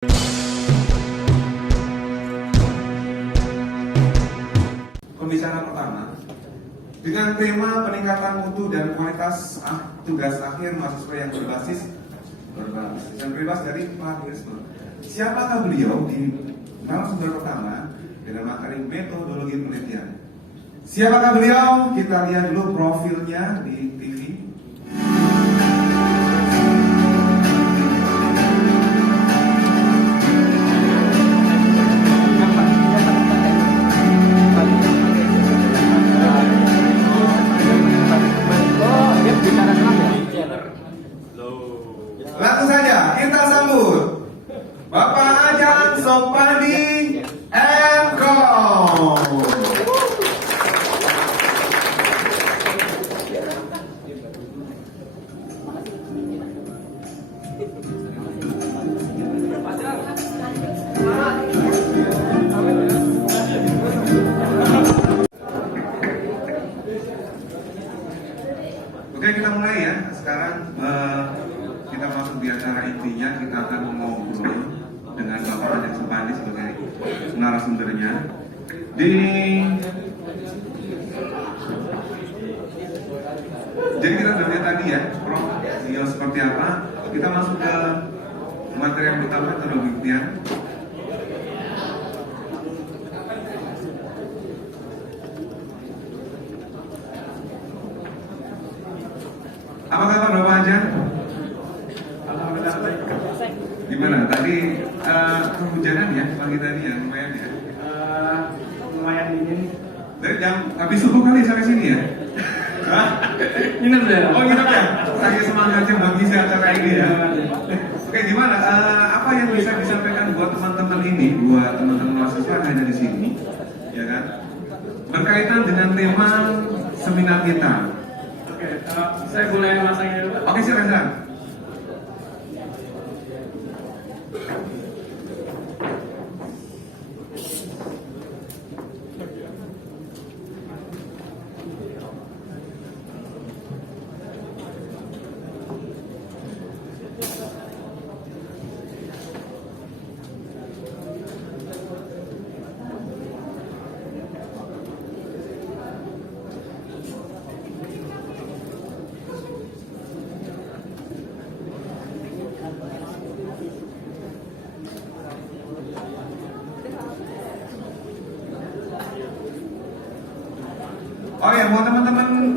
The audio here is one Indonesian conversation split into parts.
Pembicaraan pertama dengan tema peningkatan mutu dan kualitas tugas akhir mahasiswa yang berbasis dan bebas dari plagiarisme. Siapakah beliau di narasumber pertama dengan materi metodologi penelitian? Siapakah beliau? Kita lihat dulu profilnya di TV. Langsung saja kita sambut Bapak Ajang Sopandi MKo. Oke, kita mulai ya. Sekarang kita masuk di acara intinya. Kita akan ngobrol dengan Bapak Ajang Sopandi sebagai narasumbernya. Jadi kita sudah lihat tadi ya, beliau seperti apa. Kita masuk ke materi yang pertama, metodologi penelitian. Apa kabar Bapak Ajang? Alhamdulillah baik. Gimana? Tadi kehujanan ya pagi tadi ya, lumayan ya. Lumayan dingin. Dari jam habis subuh kali sampai sini ya. Nginep deh. Oh gitu ya. Saya semangatnya mengisi acara ini ya. Oke, gimana? Apa yang bisa disampaikan buat teman-teman ini, buat teman-teman mahasiswa yang ada di sini, ya kan? Berkaitan dengan tema seminar kita. Oke, saya boleh masangnya dulu. Oke, silakan. Oh ya, buat teman-teman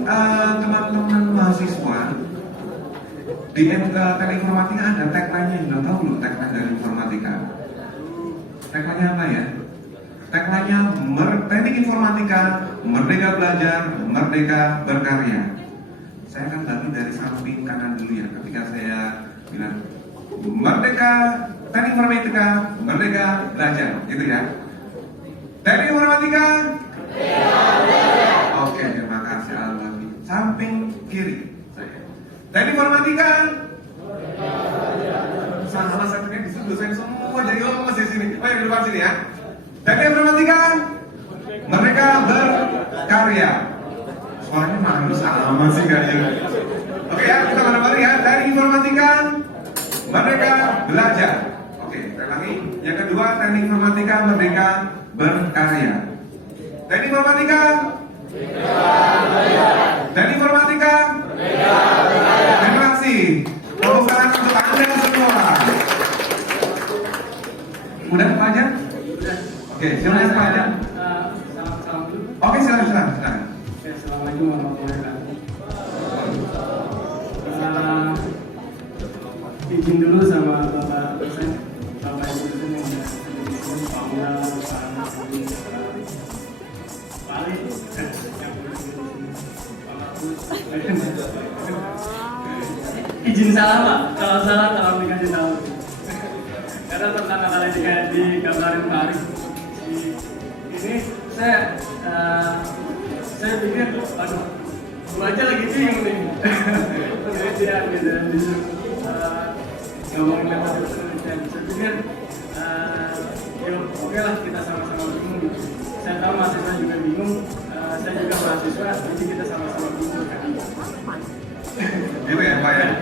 mahasiswa di Teleinformatika ada tagline-nya, sudah tahu belum tagline dari informatika? Tagline-nya apa ya? Tagline-nya Teknik Informatika, Merdeka Belajar, Merdeka Berkarya. Saya akan bagi dari samping kanan dulu ya, ketika saya bilang Merdeka Teknik Informatika, Merdeka Belajar, gitu ya. Teknik Informatika. Oke, terima kasih Alwi. Samping kiri saya. Teknik Informatika. Salah satunya di situ saya semua jadi lemes di sini. Oh ya, di depan sini ya. Teknik Informatika. Mereka berkarya. Suaranya malu sama sih kayaknya. Oke ya, kita bareng-bareng ya. Teknik Informatika. Mereka belajar. Oke, kita lagi. Yang kedua, Teknik Informatika Merdeka Berkarya. Teknik Informatika. Teknik Informatika. Terima kasih. Tepuk tangan untuk Anda semua. Udah Pak Ajang? Udah. Oke, silakan Pak Ajang. Salam dulu. Oke, silakan. Oke, assalamualaikum warahmatullahi wabarakatuh. Izin dulu sama Bapak dosen, Bapak Ibu dosen yang ada di sini, Pak Ula, Pak Nasi, Pak Ali, izin salah Pak, kalau salah tolong dikasih tahu. Karena pertama kali dikabarin Pak Arif ini saya pikir, aduh, gua aja lagi bingung nih. Penelitian gitu, disuruh ngomongin metode penelitian. Saya pikir, yuk oke lah kita sama-sama bingung. Saya tahu mahasiswa juga bingung, saya juga mahasiswa, jadi kita sama-sama bingung kan. Gitu ya Pak ya.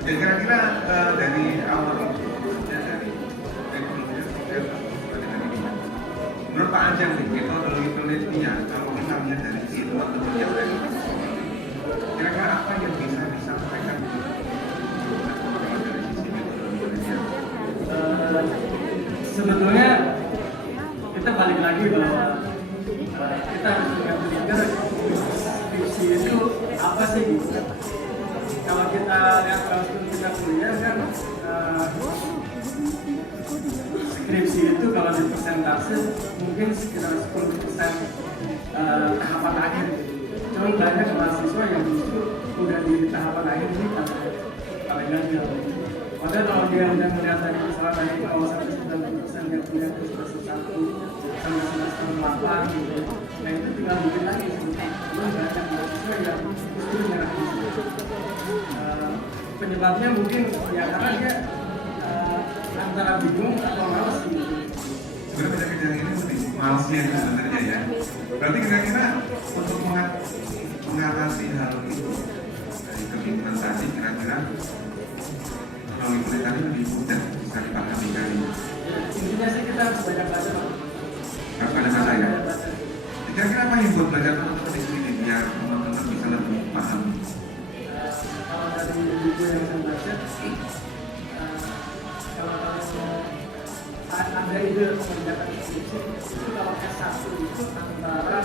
Ya kira-kira dari awal ya, dari aja nih metodologi penelitian kalau kita lihat dari sisi teman-teman yang dari kira-kira apa yang bisa disampaikan dari sisi metodologi penelitian? Sebetulnya kita balik lagi bahwa kita harus berpikir skripsi itu apa sih gitu. Kalau kita lihat kalau kita kuliah kan skripsi itu kalau di persentase mungkin sekitar 10% tahapan akhir. Cuma banyak mahasiswa yang justru udah di tahapan akhir ini pada gagal. Padahal kalau dia udah melihat dari misalnya tadi kalau sampai 90% yang punya semester 1 sampai semester 8 gitu, nah itu tinggal bikin lagi sebetulnya. Cuma banyak mahasiswa yang justru menyerah di situ. Penyebabnya mungkin ya karena dia antara bingung atau malas gitu. Sebenarnya penyakit yang ini lebih malesnya itu sebenarnya ya. Berarti kira-kira untuk mengatasi hal itu dari kebingungan tadi kira-kira melalui penelitian ini lebih mudah bisa dipahami kali. Intinya sih kita harus banyak belajar. Harus ada masa ya. Kira-kira apa yang buat belajar teman-teman di sini biar teman-teman bisa lebih paham? Kalau dari buku yang saya baca, kalau ada ide mengerjakan skripsi itu kalau S1 itu antara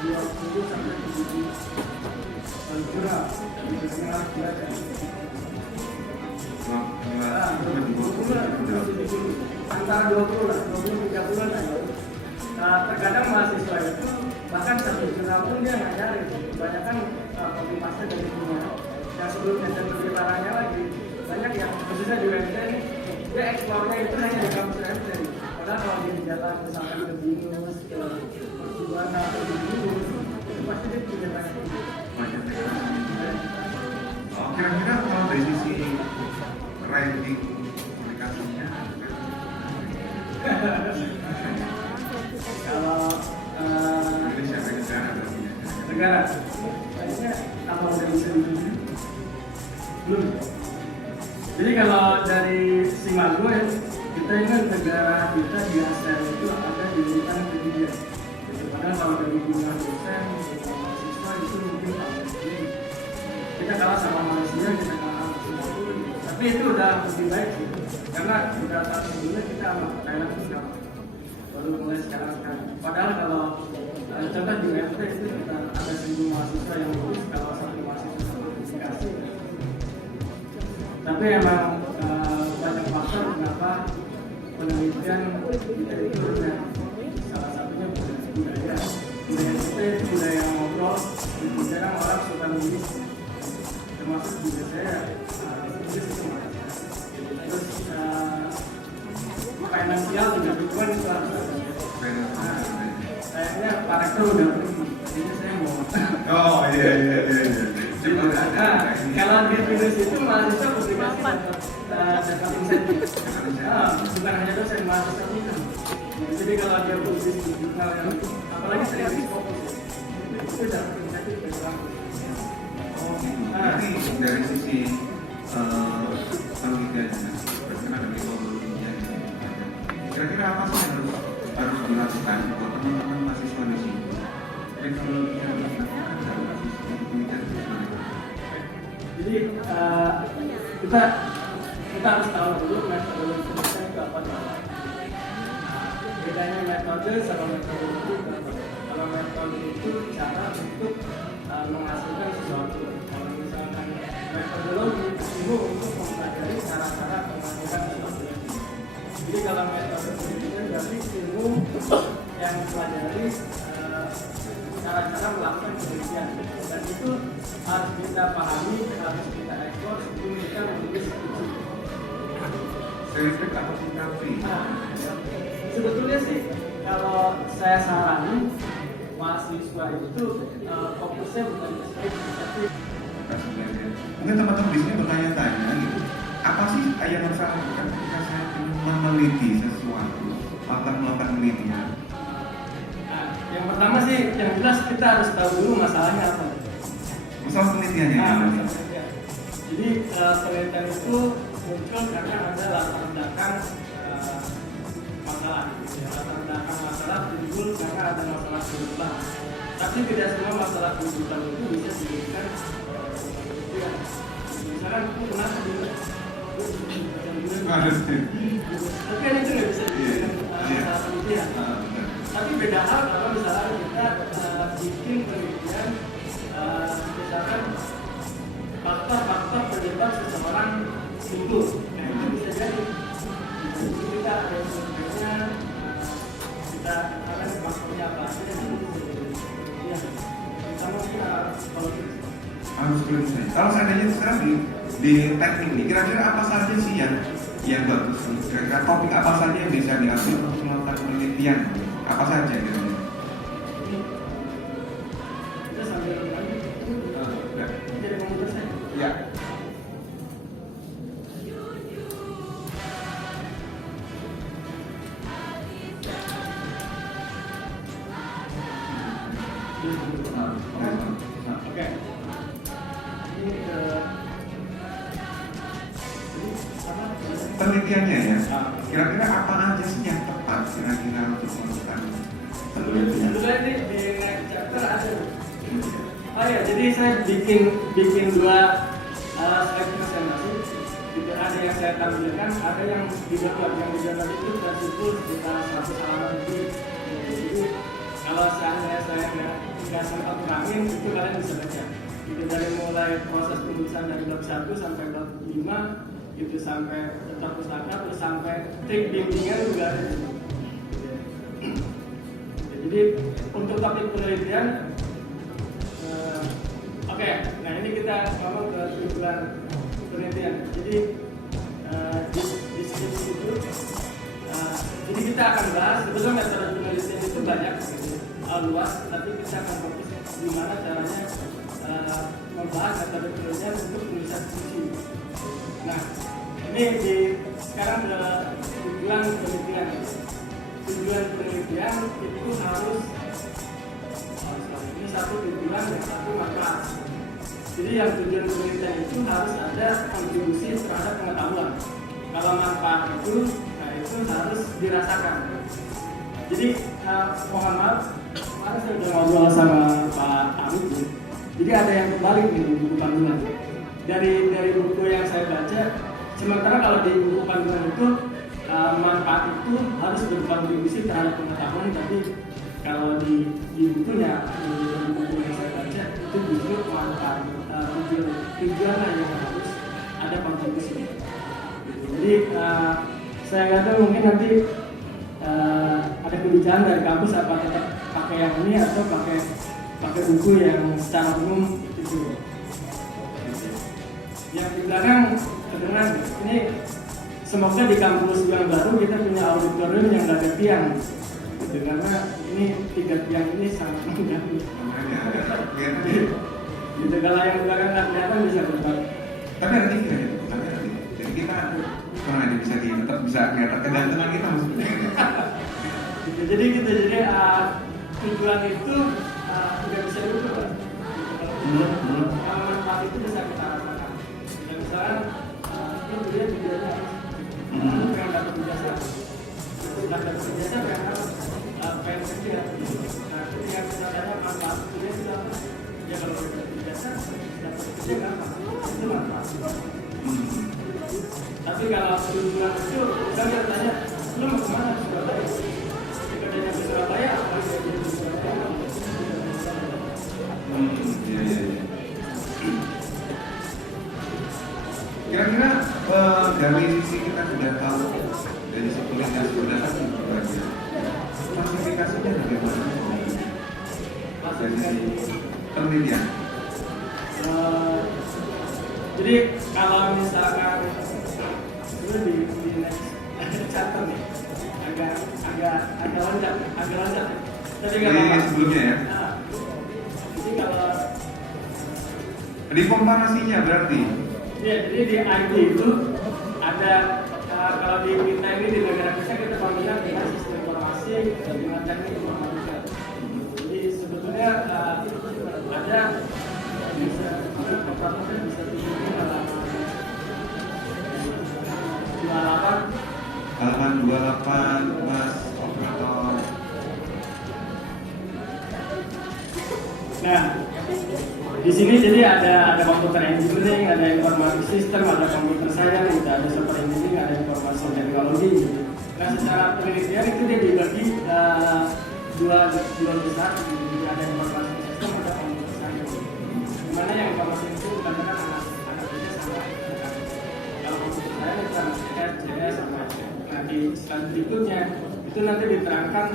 20 sampai 70 jurnal jurnal belajar. Antara 20 lah, 20-30 lah. Terkadang mahasiswa itu bahkan satu jurnal pun dia ngajarin. Kebanyakan copy paste dari dunia. Yang sebelumnya dan lebih parahnya lagi banyak yang khususnya di UMT ini dia eksplornya itu hanya di kampus UMT. Padahal kalau dia di jalan misalkan ke Binus, ke Juwana atau di Binus, itu pasti dia punya banyak. Oh, kira-kira kalau dari sisi ranking publikasinya Kalau Indonesia negara negara, kayaknya apa udah bisa ditunjuk? Belum. Jadi kalau dari Simago ya, kita ingat negara kita di ASEAN itu ada di urutan ketiga. Padahal kalau dari jumlah dosen, jumlah mahasiswa itu mungkin kita kalah sama Malaysia, kita kalah sama Singapura. Tapi itu udah lebih baik sih, karena beberapa tahun sebelumnya kita sama Thailand itu kalah. Baru mulai sekarang. Padahal kalau contoh di UMT itu kita ada 1.000 mahasiswa yang lulus, kalau satu mahasiswa sertifikasi. Tapi emang banyak faktor kenapa penelitian kita itu rendah. Salah satunya budaya. Budaya kita itu budaya ngobrol. Jarang orang suka nulis. Termasuk juga saya nulis itu mas. Terus finansial juga dukungan itu harus ada. Kayaknya Pak Rektor udah pergi. Jadi saya mau. Oh iya. Kalau di Binus itu mahasiswa publikasi dapat insentif. Bukan hanya dosen, mahasiswa juga. Jadi kalau dia publis di jurnal yang apalagi saya fokus itu dapat insentif dari kampus. Berarti dari sisi penelitiannya, berarti ada metodologinya. Kira-kira apa sih yang harus dilakukan buat teman-teman mahasiswa di sini? Metodologinya harus dilakukan dalam sisi penelitian itu sebenarnya. Jadi kita harus tahu dulu metodologi penelitian itu apa. Bedanya metode sama metodologi itu apa? Kalau metode itu cara untuk menghasilkan sesuatu. Kalau misalkan metodologi itu untuk mempelajari cara-cara menghasilkan sesuatu. Jadi kalau metode penelitian berarti ilmu yang mempelajari cara-cara melakukan penelitian, dan itu harus kita pahami, harus kita ekspor sebelum kita menulis skripsi. Skripsi atau skripsi? Sebetulnya sih kalau saya saranin mahasiswa itu fokusnya bukan ke skripsi tapi mungkin teman-teman di sini bertanya-tanya gitu, apa sih yang harus saya lakukan ketika saya ingin meneliti sesuatu atau melakukan penelitian? Yang pertama sih yang jelas kita harus tahu dulu masalahnya apa. Masalah penelitiannya. Jadi penelitian itu muncul karena ada latar belakang masalah, gitu ya. Latar belakang masalah timbul karena ada masalah kehidupan. Tapi tidak semua masalah kehidupan itu bisa dijadikan penelitian. Misalkan kenapa dulu? Tapi kan itu nggak bisa dijadikan masalah penelitian. Tapi beda hal kalau misalnya kita bikin penelitian, misalkan faktor-faktor penyebab seseorang sembuh. Nah itu bisa jadi. Jadi kita ada sebetulnya kita akan faktornya apa aja dan itu bisa jadi. Ya, sama kita kalau harus tulis. Kalau seandainya sekarang di teknik ini, kira-kira apa saja sih yang bagus? Kira-kira topik apa saja yang bisa diambil untuk melakukan penelitian? Apa saja kira-kira? kita sambil lagi. Jadi komputer saya. Ya. Oke. Ini Penelitiannya ya, kira-kira apa aja sih yang tepat kira-kira untuk melakukan penelitian? sebetulnya ini di next chapter ada. Oh ya, jadi saya bikin dua slide presentasi. Tidak ada yang saya tampilkan, ada yang dibuat yang dibuat itu versi itu sekitar 100 halaman lebih. Jadi kalau seandainya saya nggak sempat kurangin, itu kalian bisa baca. Itu dari mulai proses penulisan dari bab 1 sampai bab 5, itu sampai tetap pustaka, terus sampai trik bimbingan juga ada. Jadi untuk topik penelitian, oke, nah ini kita ngomong ke tujuan penelitian. Jadi di situ, jadi kita akan bahas sebetulnya metode penelitian itu banyak, luas, tapi kita akan fokus gimana caranya membahas metode penelitian untuk penulisan skripsi. Nah, ini sekarang tujuan penelitian. Tujuan penelitian itu harus ini satu tujuan dan satu manfaat. Jadi yang tujuan penelitian itu harus ada kontribusi terhadap pengetahuan. Kalau manfaat itu, nah itu harus dirasakan. Jadi mohon maaf, kemarin saya sudah ngobrol sama Pak Arif. Jadi ada yang kebalik nih di buku panduan. Dari buku yang saya baca, sementara kalau di buku panduan itu manfaat itu harus berkontribusi terhadap pengetahuan, tapi kalau di bukunya, di buku yang saya baca itu justru manfaat tujuannya yang harus ada kontribusi. Jadi saya nggak tahu, mungkin nanti ada kebijakan dari kampus apa tetap pakai yang ini atau pakai buku yang secara umum itu. Yang di belakang kedengeran ini. Semoga di kampus yang baru kita punya auditorium yang nggak ada tiang, gitu, karena ini 3 tiang ini sangat mengganggu. Gitu, kalau yang belakang nggak kelihatan bisa berubah. Tapi ada tiga ya, jadi kita kurang aja bisa tetap bisa kelihatan kegantungan kita maksudnya. Gitu, jadi tujuan itu tidak bisa diukur. Kalau manfaat itu bisa kita rasakan. Dan misalnya ini dia tujuannya pengen dapat ijazah, dapat ijazah pengen kerja. Nah, ketika kita tanya manfaat kerja itu apa? Ya kalau dapat ijazah, dapat kerja nggak apa? Itu manfaat. Tapi kalau tujuan itu, kita nggak tanya, lu mau kemana? Surabaya. Ketika dia nyampe Surabaya, apa yang dia jadi di Surabaya? Kira-kira dari sisi kita sudah tahu dari sekolah sudah kan klasifikasinya bagaimana? Dari sisi penelitian. Jadi kalau misalkan itu di next chapter nih agak loncat. Tapi kalau sebelumnya ya. Jadi kalau di komparasinya berarti. Ya, jadi di IT itu ada kalau di kita ini di negara kita panggilnya dengan sistem informasi dan dengan teknik informatika. Jadi sebetulnya ada bisa bisa dibikin halaman 2 halaman halaman 28 Mas Operator. Nah, di sini jadi ada komputer engineering, ada informasi sistem, ada computer science, ada software engineering, ada informasi teknologi. Nah, secara penelitian itu dia dibagi dua besar, jadi ada informasi sistem, ada computer science. Dimana yang informasi itu dikatakan anak kerja sama kalau computer science itu anak CS sama. Nah, di slide berikutnya itu nanti diterangkan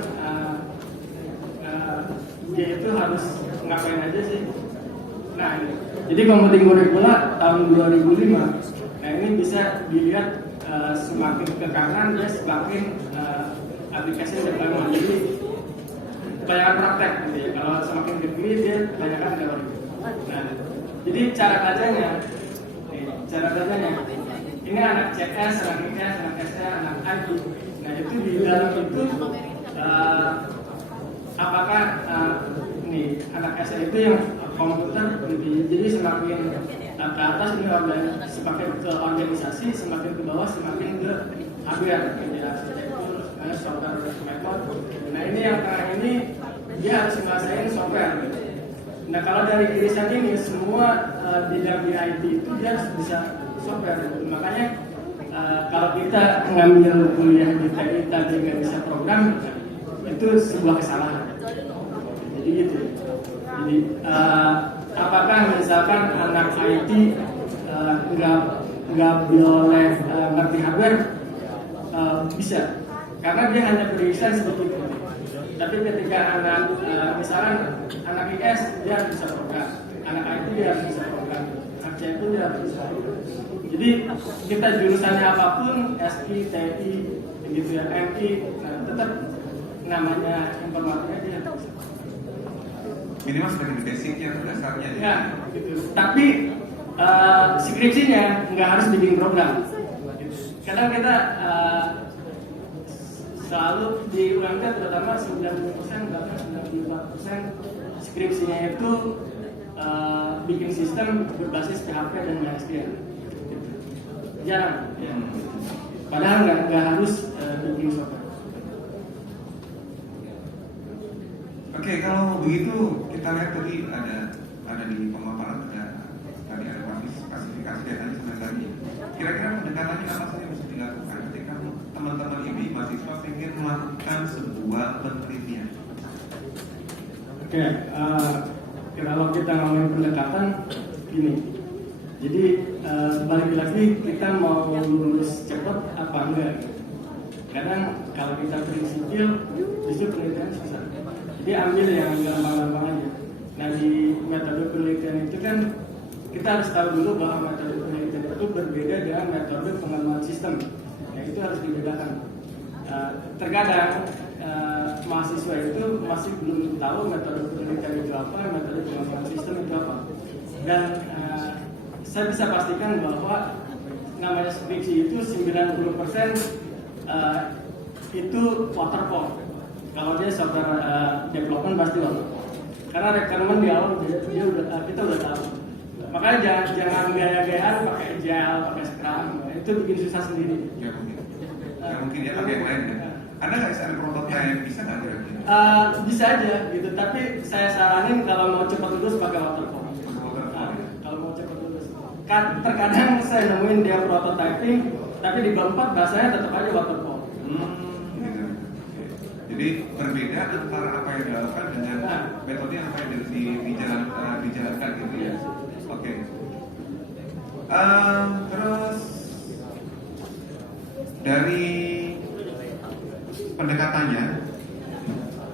dia itu harus ngapain aja sih. Nah, jadi computing curricula tahun 2005. Nah, ini bisa dilihat semakin ke kanan dia semakin aplikasi berkembang. Jadi kebanyakan praktek gitu ya. Kalau semakin ke kiri dia kebanyakan teori. Nah, jadi cara bacanya ini anak CS, anak IPS, anak SE, anak IT. Nah, itu di dalam itu apakah ini anak SE itu yang komputer gitu. Jadi semakin ke atas ini semakin ke organisasi, semakin ke bawah semakin ke hardware gitu ya, arsitektur, software method. Nah, ini yang tengah ini dia harus menguasai software gitu. Nah, kalau dari irisan ini semua bidang di IT itu dia harus bisa software gitu. Makanya kalau kita ngambil kuliah di TI tapi nggak bisa program itu sebuah kesalahan. Jadi gitu. Jadi apakah misalkan anak IT nggak boleh ngerti hardware? Bisa, karena dia hanya beririsan sedikit. Tapi ketika anak misalkan anak IS dia harus bisa program, anak IT dia harus bisa program, anak CIP dia harus bisa program. Jadi kita jurusannya apapun, SI, TI, gitu ya, MI, tetap namanya informatika dia harus bisa. Minimal sebagai basicnya, dasarnya. Ya, gitu. Tapi skripsinya nggak harus bikin program. Kadang kita selalu di UMT terutama 90% bahkan 94% skripsinya itu bikin sistem berbasis PHP dan MySQL. Jarang. Ya. Padahal nggak harus bikin software. Oke, kalau begitu kita lihat tadi ada di pemaparan tadi ada klasifikasi datanya sampai tadi. Kira-kira pendekatannya apa saja yang bisa dilakukan ketika teman-teman ini mahasiswa ingin melakukan sebuah penelitian? Oke, kalau kita ngomongin pendekatan gini. Jadi balik lagi kita mau lulus cepat apa enggak? Kadang kalau kita prinsipil justru penelitian susah. Jadi ambil yang gampang-gampang aja. Nah, di metode penelitian itu kan kita harus tahu dulu bahwa metode penelitian itu berbeda dengan metode pengembangan sistem. Nah, itu harus dibedakan. Terkadang mahasiswa itu masih belum tahu metode penelitian itu apa, metode pengembangan sistem itu apa. Dan saya bisa pastikan bahwa namanya skripsi itu 90% itu waterfall. Kalau dia software development pasti waterfall. Karena requirement di awal kita udah tahu. Makanya jangan gaya-gayaan pakai agile, pakai scrum, itu bikin susah sendiri. Ya mungkin. Ya mungkin ya pakai yang lain ya. Ada nggak ada prototype bisa nggak kira-kira? Bisa aja gitu. Tapi saya saranin kalau mau cepat lulus pakai waterfall. Kalau mau cepat lulus. Terkadang saya nemuin dia prototyping, tapi di bab 4 bahasanya tetap aja waterfall. Gitu. Jadi berbeda antara apa yang dilakukan dengan metode yang apa yang dijalankan gitu ya. Oke. Terus dari pendekatannya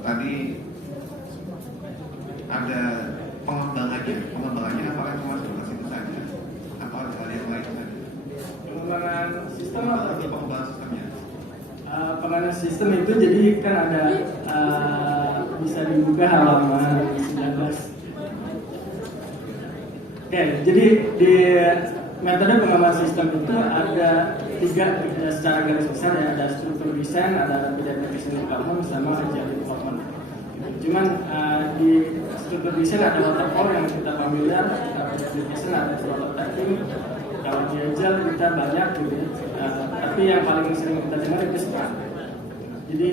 tadi ada pengembangannya apakah cuma sebatas itu saja atau ada hal yang lain saja? Pengembangan sistem apa? Pengembangan sistemnya. Pengembangan sistem itu jadi kan ada bisa dibuka halaman 19. Oke, jadi di metode pengembangan sistem itu ada 3 secara garis besar ya, ada struktur desain, ada rapid application development, sama agile development. Cuman di struktur desain ada waterfall yang kita familiar, rapid application ada prototyping, kalau di Agile kita banyak gitu ya, tapi yang paling sering kita dengar itu Scrum. Jadi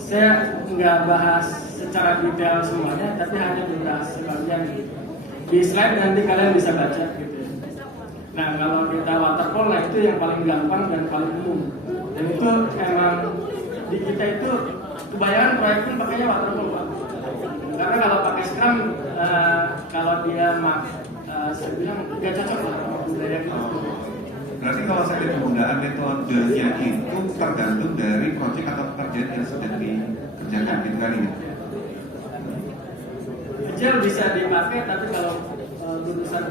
saya nggak bahas secara detail semuanya, tapi hanya membahas sebagian gitu. Di slide nanti kalian bisa baca gitu. Nah kalau kita waterfall, nah itu yang paling gampang dan paling umum. Dan itu emang di kita itu kebanyakan proyek pun pakainya waterfall, Pak. Karena kalau pakai Scrum, kalau dia saya bilang nggak cocok lah sama budaya gitu. Berarti kalau saya lihat penggunaan metodenya itu tergantung dari proyek atau pekerjaan yang sedang dikerjakan gitu kali ya. Agile bisa dipakai, tapi kalau urusan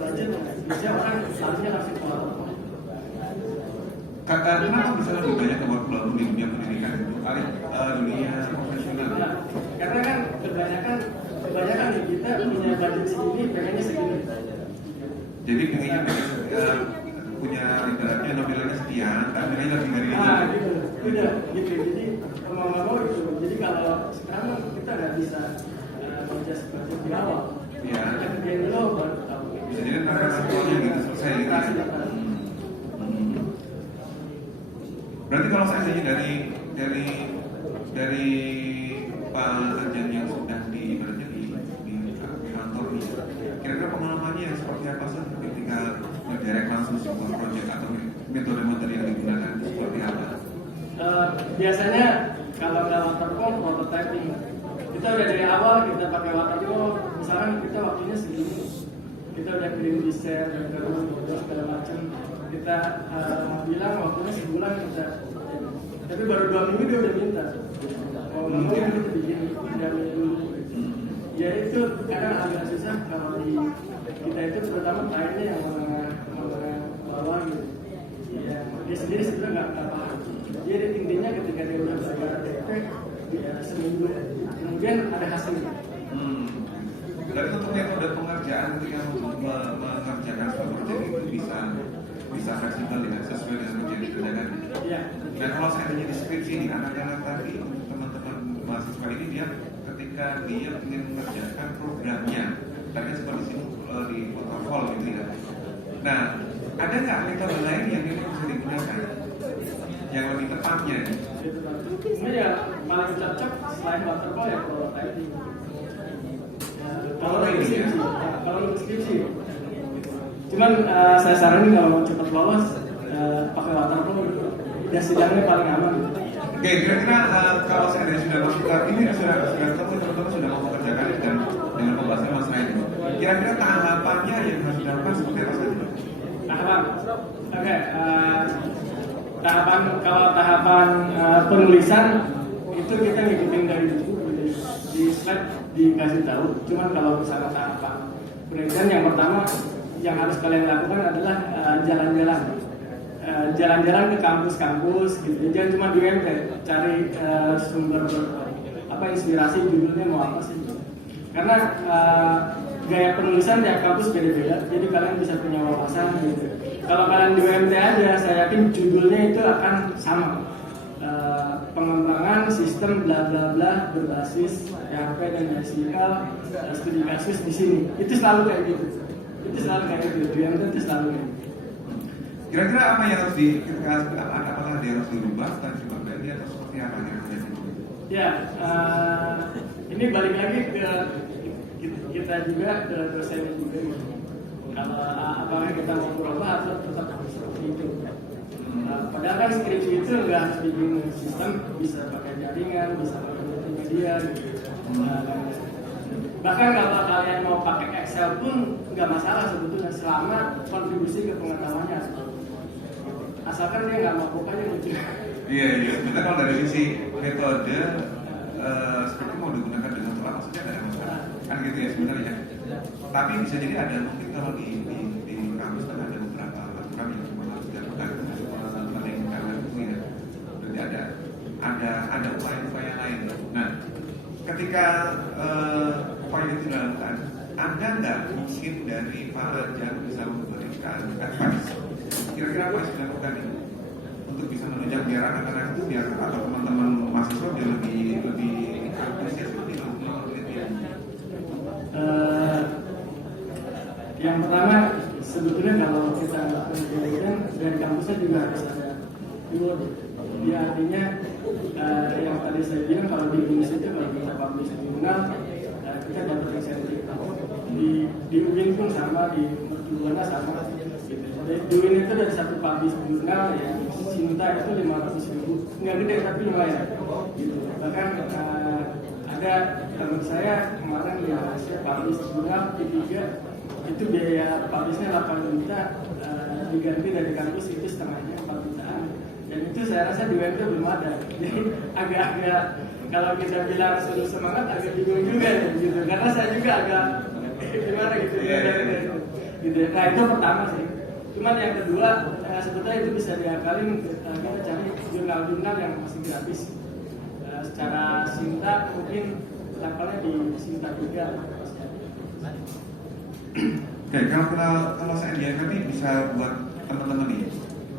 budget bisa orang langsungnya langsung ke waterfall. Kenapa bisa lebih banyak ke workflow di dunia pendidikan itu kali dunia profesional? Nah, karena kan kebanyakan nih kita punya budget segini, pengennya segini. Jadi pengennya punya ibaratnya nominalnya sekian, tapi nilainya lebih dari itu. Gitu, udah gitu. Jadi mau nggak mau gitu. Jadi kalau sekarang kita nggak bisa adjust budget di awal. Iya. Kita kerjain dulu baru tahu. Bisa jadi karena resikonya gitu selesai gitu. Berarti kalau seandainya dari Pak Ajeng yang sudah di kantor nih, kira-kira pengalamannya yang seperti apa sih ketika mendirect langsung sebuah proyek atau metode-metode yang digunakan seperti apa? Biasanya kalau nggak waterfall, prototyping. Kita udah dari awal kita pakai waterfall, misalkan kita waktunya segini, kita udah kirim desain dan terus segala macam. Kita bilang waktunya sebulan kita, tapi baru 2 minggu dia udah minta. Mau nggak mau kita bikin 3 minggu. Ya itu kadang agak susah kalau di kita itu terutama kliennya yang bawah gitu. Ya, dia sendiri sebenarnya nggak paham. Jadi intinya ketika dia udah belajar DP, ya seminggu kemudian ada hasilnya. Dari untuk metode pengerjaan ketika mengerjakan sebuah proyek itu bisa fleksibel ya, sesuai dengan proyek yang dikerjakan. Iya. Dan kalau saya tanya di skripsi ini, anak-anak tadi teman-teman mahasiswa ini dia ketika dia ingin mengerjakan programnya, tadi seperti sini di waterfall gitu ya. Nah, ada nggak metode lain yang ini bisa digunakan yang lebih tepatnya? Ini ya paling cocok selain waterfall ya prototyping. Kalau untuk skripsi, cuman saya saranin kalau mau cepat lolos pakai waterfall, udah sidangnya paling aman. Oke, kira-kira kalau saya sudah masuk ke ini sudah teman-teman sudah mau mengerjakan dan dengan pembahasan masalah ini. Kira-kira tahapannya yang harus dilakukan seperti apa saja? Tahapan, oke. Tahapan penulisan itu kita ngikutin dari buku, di slide dikasih tahu. Cuman kalau misalnya tahapan penelitian yang pertama yang harus kalian lakukan adalah jalan-jalan ke kampus-kampus gitu. Jangan cuma di UMT, cari sumber inspirasi, judulnya mau apa sih? Karena gaya penulisan tiap kampus beda-beda, jadi kalian bisa punya wawasan gitu. Kalau kalian di UMT aja, saya yakin judulnya itu akan sama. Pengembangan sistem bla bla bla berbasis PHP dan SQL, studi kasus di sini. Itu selalu kayak gitu. Di UMT itu selalu kayak gitu. Kira-kira apa yang harus apakah dia harus dirubah dan juga dia atau seperti apa yang terjadi? Ya, ini balik lagi ke kita juga, ke dosennya juga gitu. Kalau apakah kita mau berubah atau tetap seperti itu. Padahal kan skripsi itu nggak harus bikin sistem, bisa pakai jaringan, bisa pakai multimedia gitu. Bahkan kalau kalian mau pakai Excel pun nggak masalah sebetulnya, selama kontribusi ke pengetahuannya. Asalkan dia nggak mabuk aja lucu. Iya. Sebenarnya kalau dari sisi metode seperti mau digunakan dengan tepat maksudnya ada masalah. Kan gitu ya sebenarnya. Tapi bisa jadi ada mungkin kalau di kampus kan ada beberapa aturan yang cuma harus dilakukan meningkatkan itu ya. Jadi ada upaya-upaya lain. Nah, ketika upaya itu dilakukan, ada nggak mungkin dari Pak Ajeng bisa memberikan advice? Kira-kira apa yang sudah dilakukan ini untuk bisa menunjang biar anak-anak itu biar atau teman-teman mahasiswa biar lebih apresiasi lebih penelitian? Yang pertama sebetulnya kalau kita penelitian dari kampusnya juga harus ada reward. Ya artinya yang tadi saya bilang kalau di Indonesia itu kalau kita publish di jurnal kita dapat insentif. Di UIN pun sama, di Mercubuana sama. Gitu. Jadi di UIN itu dari satu publish jurnal ya Sinta itu 500.000, nggak gede tapi lumayan. Gitu. Bahkan ada teman saya kemarin yang saya publish jurnal P3 itu biaya publishnya 8 juta, diganti dari kampus itu setengahnya 4 jutaan. Dan itu saya rasa di UIN itu belum ada. Jadi agak-agak kalau kita bilang suruh semangat agak bingung juga ya, gitu. Karena saya juga agak gimana gitu. Gitu. Nah itu pertama sih. Cuman yang kedua sebetulnya itu bisa diakalin, kita cari jurnal-jurnal yang masih gratis. Secara Sinta mungkin levelnya di Sinta 3. Oke, kalau saya lihat nih bisa buat teman-teman nih.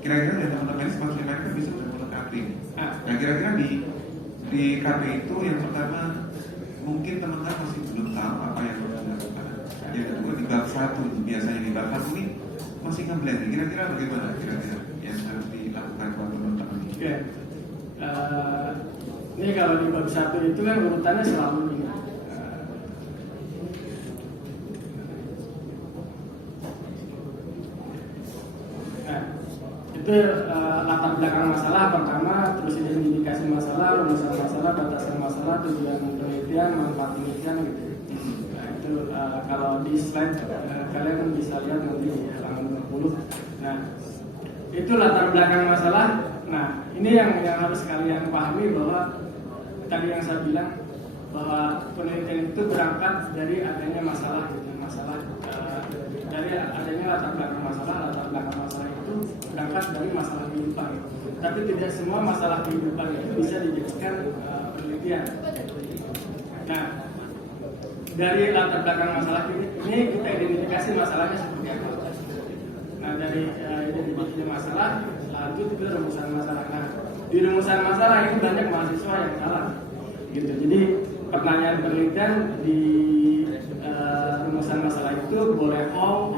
Kira-kira dari teman-teman ini semakin mereka bisa berbuat KP. Nah, kira-kira di KP itu yang pertama mungkin teman-teman masih belum tahu apa yang harus dilakukan. Yang kedua di bab 1 biasanya di bab 1 ini masih ngeblend. Kira-kira bagaimana kira-kira yang harus dilakukan buat teman-teman ini? Oke. Ini kalau di bab 1 itu kan urutannya selalu ini. Itu latar belakang masalah pertama, terus identifikasi masalah, rumusan masalah, batasan masalah, tujuan penelitian, manfaat penelitian gitu. Nah itu kalau di slide kalian bisa lihat nanti di halaman 20. Nah itu latar belakang masalah. Nah ini yang harus kalian pahami bahwa tadi yang saya bilang bahwa penelitian itu berangkat dari adanya masalah gitu. Dari adanya latar belakang masalah itu berangkat dari masalah kehidupan. Tapi tidak semua masalah kehidupan itu bisa dijadikan penelitian. Nah, dari latar belakang masalah ini kita identifikasi masalahnya seperti apa. Nah, dari identifikasi masalah, lanjut ke rumusan masalah. Nah, di rumusan masalah ini banyak mahasiswa yang salah. Gitu. Jadi pertanyaan penelitian di rumusan masalah itu boleh how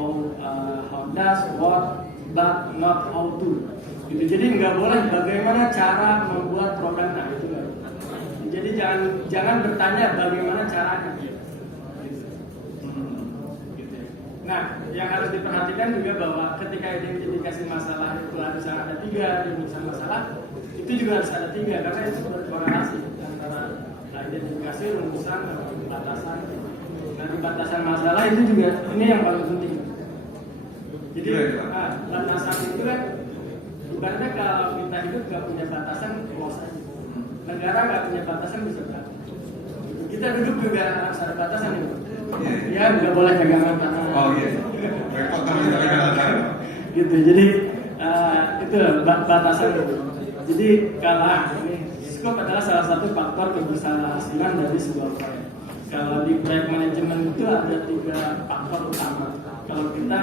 does, what, but, not, how to. Gitu. Jadi nggak boleh bagaimana cara membuat program, nah itu kan. Jadi jangan bertanya bagaimana caranya. Gitu. Nah, yang harus diperhatikan juga bahwa ketika identifikasi masalah itu harus ada 3 rumusan masalah, itu juga harus ada 3 karena itu berkorelasi antara identifikasi, rumusan, dan batasan. Nah, di batasan masalah itu juga ini yang paling penting. Jadi batasan itu kan ibaratnya kalau kita hidup nggak punya batasan, los aja. Negara nggak punya batasan bisa berapa. Kita duduk juga harus ada batasan itu. Ya nggak boleh pegangan tangan. Oh iya. Repot kalau kita pegangan tangan. Gitu. Jadi itu batasan itu. Jadi kalau ini skop adalah salah satu faktor keberhasilan dari sebuah proyek. Kalau di proyek manajemen itu ada 3 faktor utama. Kalau kita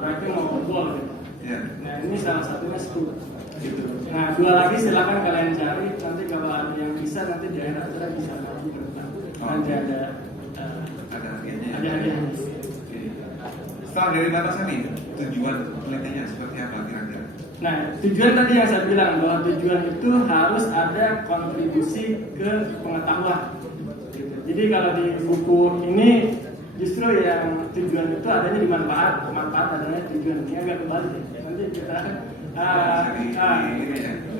proyeknya mau goal gitu. Yeah. Nah ini salah satunya skop. Gitu. Nah 2 lagi silakan kalian cari. Nanti kalau ada yang bisa nanti di akhir acara bisa lagi ke depan. Nanti ada hadiahnya. Ada hadiahnya. Setelah dari batasan nih, tujuan penelitiannya seperti apa kira-kira? Nah, tujuan tadi yang saya bilang bahwa tujuan itu harus ada kontribusi ke pengetahuan. Gitu. Jadi kalau di buku ini justru yang tujuan itu adanya di manfaat adanya tujuan. Ini agak kebalik. Nanti kita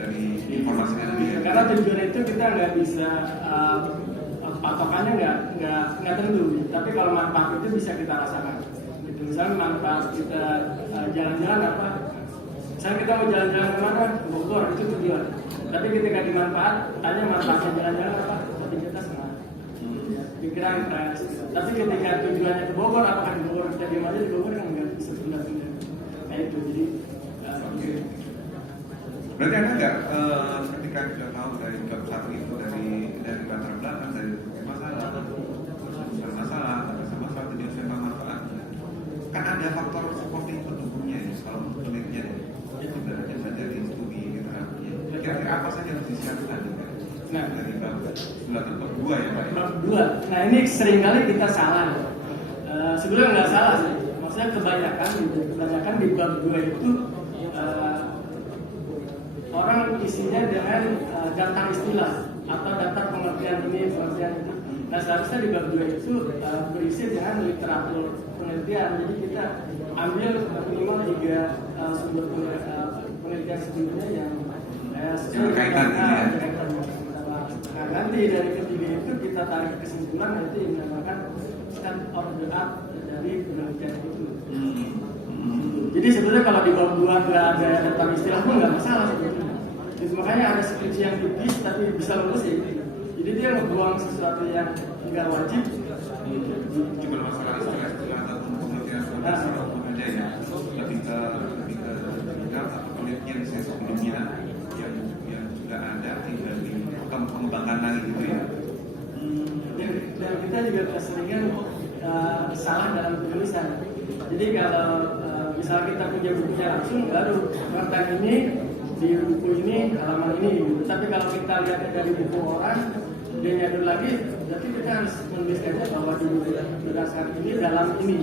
dari informasinya lebih. Karena tujuan itu kita nggak bisa patokannya nggak tentu. Tapi kalau manfaat itu bisa kita rasakan. Gitu. Misalnya manfaat kita jalan-jalan apa? Misalnya kita mau jalan-jalan kemana? Ke Bogor, itu tujuan. Tapi ketika dimanfaat, tanya manfaatnya jalan-jalan apa? Tapi kita senang. Pikiran tapi ketika tujuannya ke Bogor, apakah di Bogor kita diam aja di Bogor yang nggak bisa tunda-tunda. Nah itu jadi. Berarti ada nggak ketika kita tahu dari bab 1 itu dari latar belakang dari masalah, solusi masalah, masalah tujuan manfaat, kan ada faktor seperti pendukungnya ya, kalau untuk penelitian sebenarnya saja di studi gitu. Kira-kira apa saja harus disiapkan? Nah dari bab 2 ya Pak. Bab 2. Nah ini seringkali kita salah. Sebenarnya nggak salah sih. Maksudnya maksudnya kebanyakan di bab 2 itu orang isinya dengan daftar istilah atau daftar pengertian ini, pengertian itu. Nah seharusnya di bab 2 itu berisi dengan literatur penelitian. Jadi kita ambil minimal 3 sumber penelitian sebelumnya yang berkaitan ya. Nah nanti dari ketiga itu kita tarik kesimpulan, nanti yang dinamakan state of the art dari penelitian itu. Jadi sebetulnya kalau di bab 2 nggak ada daftar istilah pun nggak masalah sebetulnya. Jadi makanya ada skripsi yang tipis tapi bisa lulus ya. Jadi dia ngebuang sesuatu yang nggak wajib. Cuma masalah istilah atau penelitian aja ya. Lebih ke penelitian saya sebelumnya yang sudah ada tinggal di pengembangan lagi gitu ya. Dan kita juga keseringan salah dalam penulisan. Jadi kalau misalnya kita punya bukunya langsung, baru konten ini di buku ini halaman ini. Tapi kalau kita lihat dari buku orang, dia nyadar lagi, berarti kita harus menuliskannya bahwa berdasarkan ini dalam ini.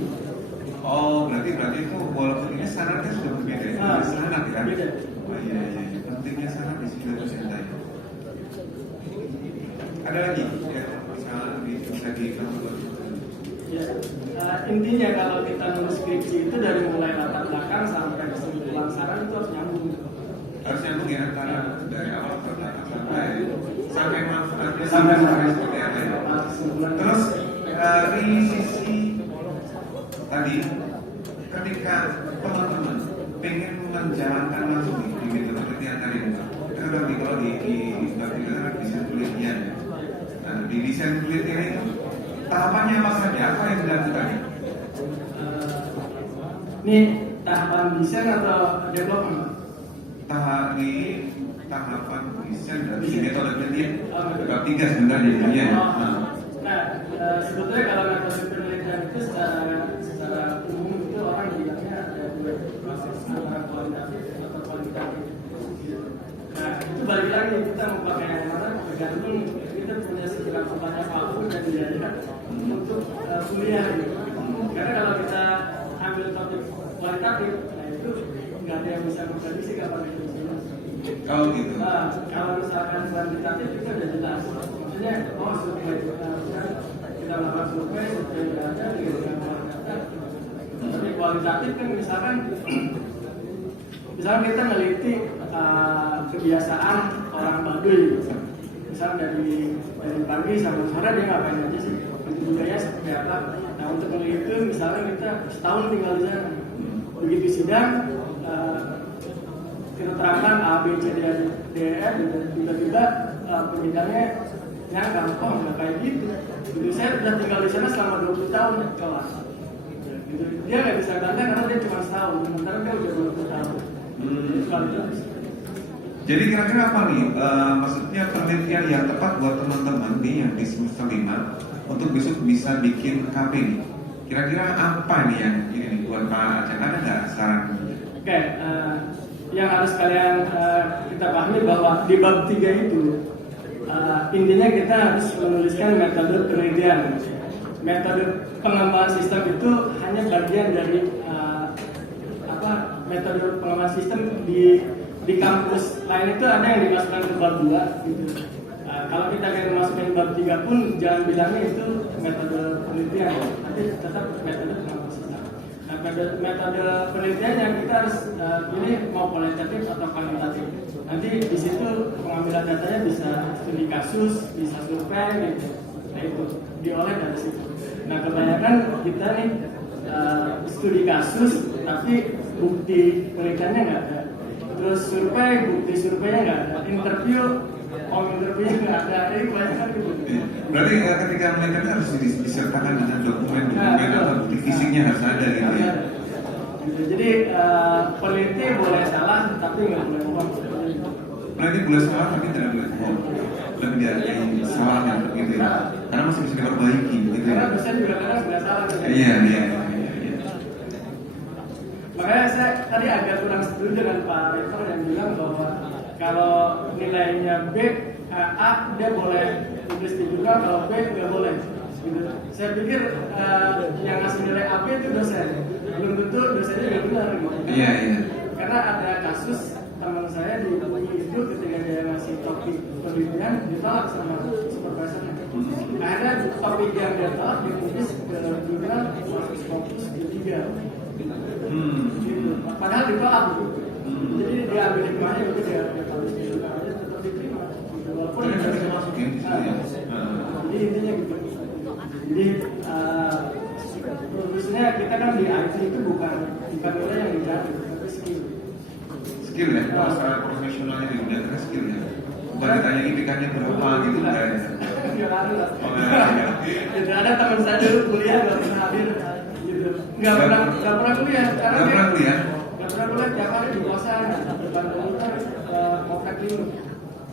Oh, berarti itu walaupun ini syaratnya sudah berbeda ya? Syarat ya? Beda. Oh iya. Pentingnya syarat di situ saya. Ada lagi ya, misalnya bisa ya, intinya kalau kita nulis skripsi itu dari mulai latar belakang sampai kesimpulan saran itu harus nyambung. Harus nyambung ya antara dari awal ke belakang sampai manfaatnya sampai seperti apa ya. Terus di sisi tadi ketika teman-teman pengen menjalankan langsung di metode penelitian tadi, kalau di desain penelitian. Nah, di desain penelitian itu tahapannya apa saja? Apa yang dilakukan? Ini tahapan desain atau development? Tahapan desain dan metode penelitian. Bab 3 sebenarnya ya. Nah, sebetulnya kalau metode penelitian itu secara umum itu orang bilangnya ada 2 proses, antara kualitatif atau kuantitatif. Nah, itu balik lagi kita mau pakai yang mana tergantung kita punya sekiranya banyak waktu dan biaya untuk kuliah gitu. Karena kalau kita ambil topik kualitatif, nah itu nggak ada yang bisa memprediksi kapan itu lulus. Oh gitu. Nah, kalau misalkan kuantitatif itu udah jelas. Maksudnya, survei kita melakukan survei nggak ada dengan kualitatif. Tapi kualitatif kan misalkan kita neliti kebiasaan orang Baduy, misalnya dari pagi sampai sore dia ngapain aja sih, bentuk budaya seperti apa. Nah untuk meneliti misalnya kita setahun tinggal di sana, begitu sidang kita terangkan A, B, C, D, E, F, tiba-tiba penyidangnya gampang, nggak kayak gitu. Jadi saya sudah tinggal di sana selama 20 tahun kelas. Gitu. Dia nggak bisa bangga karena dia cuma setahun, sementara dia udah 20 tahun. Jadi kira-kira apa nih? Maksudnya penelitian yang tepat buat teman-teman nih yang di semester 5 untuk besok bisa bikin KP nih. Kira-kira apa nih yang ini nih buat Pak Aceh? Ada nggak saran? Oke, yang harus kalian kita pahami bahwa di bab 3 itu intinya kita harus menuliskan metode penelitian. Metode pengembangan sistem itu hanya bagian dari metode pengembangan sistem di kampus lain itu ada yang dimasukkan ke bab 2 gitu. Kalau kita ingin masukin bab 3 pun jangan bilangnya itu metode penelitian, tapi tetap metode pengembangan sistem. Nah, metode penelitiannya kita harus pilih mau kualitatif atau kuantitatif. Nanti di situ pengambilan datanya bisa studi kasus, bisa survei gitu. Nah itu diolah dari situ. Nah kebanyakan kita nih studi kasus tapi bukti penelitiannya nggak ada. Terus survei, bukti surveinya nggak ada. Interviewnya nggak ada. Jadi kebanyakan gitu. Berarti ketika menelitian harus disertakan dengan dokumen atau bukti fisiknya harus ada gitu ya. Jadi peneliti boleh salah tapi nggak boleh bohong. Berarti boleh salah tapi tidak boleh bohong. Lebih dari salahnya gitu ya. Karena masih bisa diperbaiki gitu ya. Karena dosen juga kadang nggak salah. Iya. Makanya saya tadi agak kurang setuju dengan Pak Rektor yang bilang bahwa kalau nilainya B, A dia boleh tulis di jurnal, kalau B nggak boleh. Gitu. Saya pikir yang ngasih nilai AB itu dosen. belum tentu dosennya nggak benar gitu. Iya, iya. Karena ada kasus teman saya di UI itu ketika dia ngasih topik penelitian ditolak sama supervisornya. Akhirnya topik yang dia tolak ditulis ke jurnal Fokus ketiga. Gitu. Padahal ditolak gitu. Jadi dia ambil hikmahnya itu dia tulis di jurnal aja tetap diterima. Gitu. Walaupun Jadi ada bisa masukin di situ ya. jadi intinya gitu. Jadi bagusnya kita kan di IT itu bukan nilai yang dicari, tapi skill. Skill ya, kalau secara profesionalnya di dunia kerja skill ya. Bukan ditanya IPK-nya berapa gitu enggak ya. Nggak ada lah. Oh, iya. Gitu, ada teman saya dulu kuliah nggak pernah hadir, gitu. Nggak pernah kuliah karena Nggak pernah kuliah? nggak pernah kuliah tiap hari di kosan depan komputer ngoprek dulu.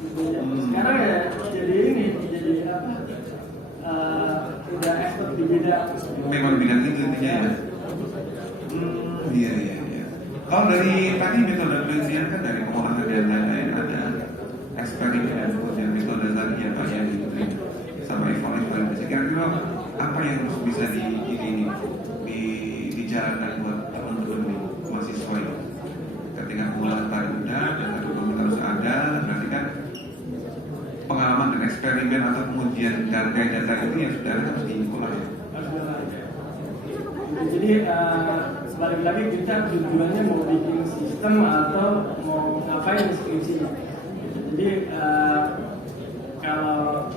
Gitu. Sekarang ya jadi ini, jadi apa? Udah expert di bidang. Memang bidang itu intinya ya. Iya, iya, iya. Kalau dari tadi metode penelitian kan dari pengolahan dan lain-lain ada eksperimen dan kemudian metode tadi ya Pak ya gitu ya. Sama evaluasi. Kira-kira apa yang harus bisa dijalankan buat teman-teman nih mahasiswa itu? Ketika pengolahan tadi udah dan tadi harus ada, berarti kan pengalaman dan eksperimen atau pengujian data itu yang sudah ada harus diolah ya. Jadi balik lagi kita tujuannya mau bikin sistem atau mau ngapain skripsinya. Jadi kalau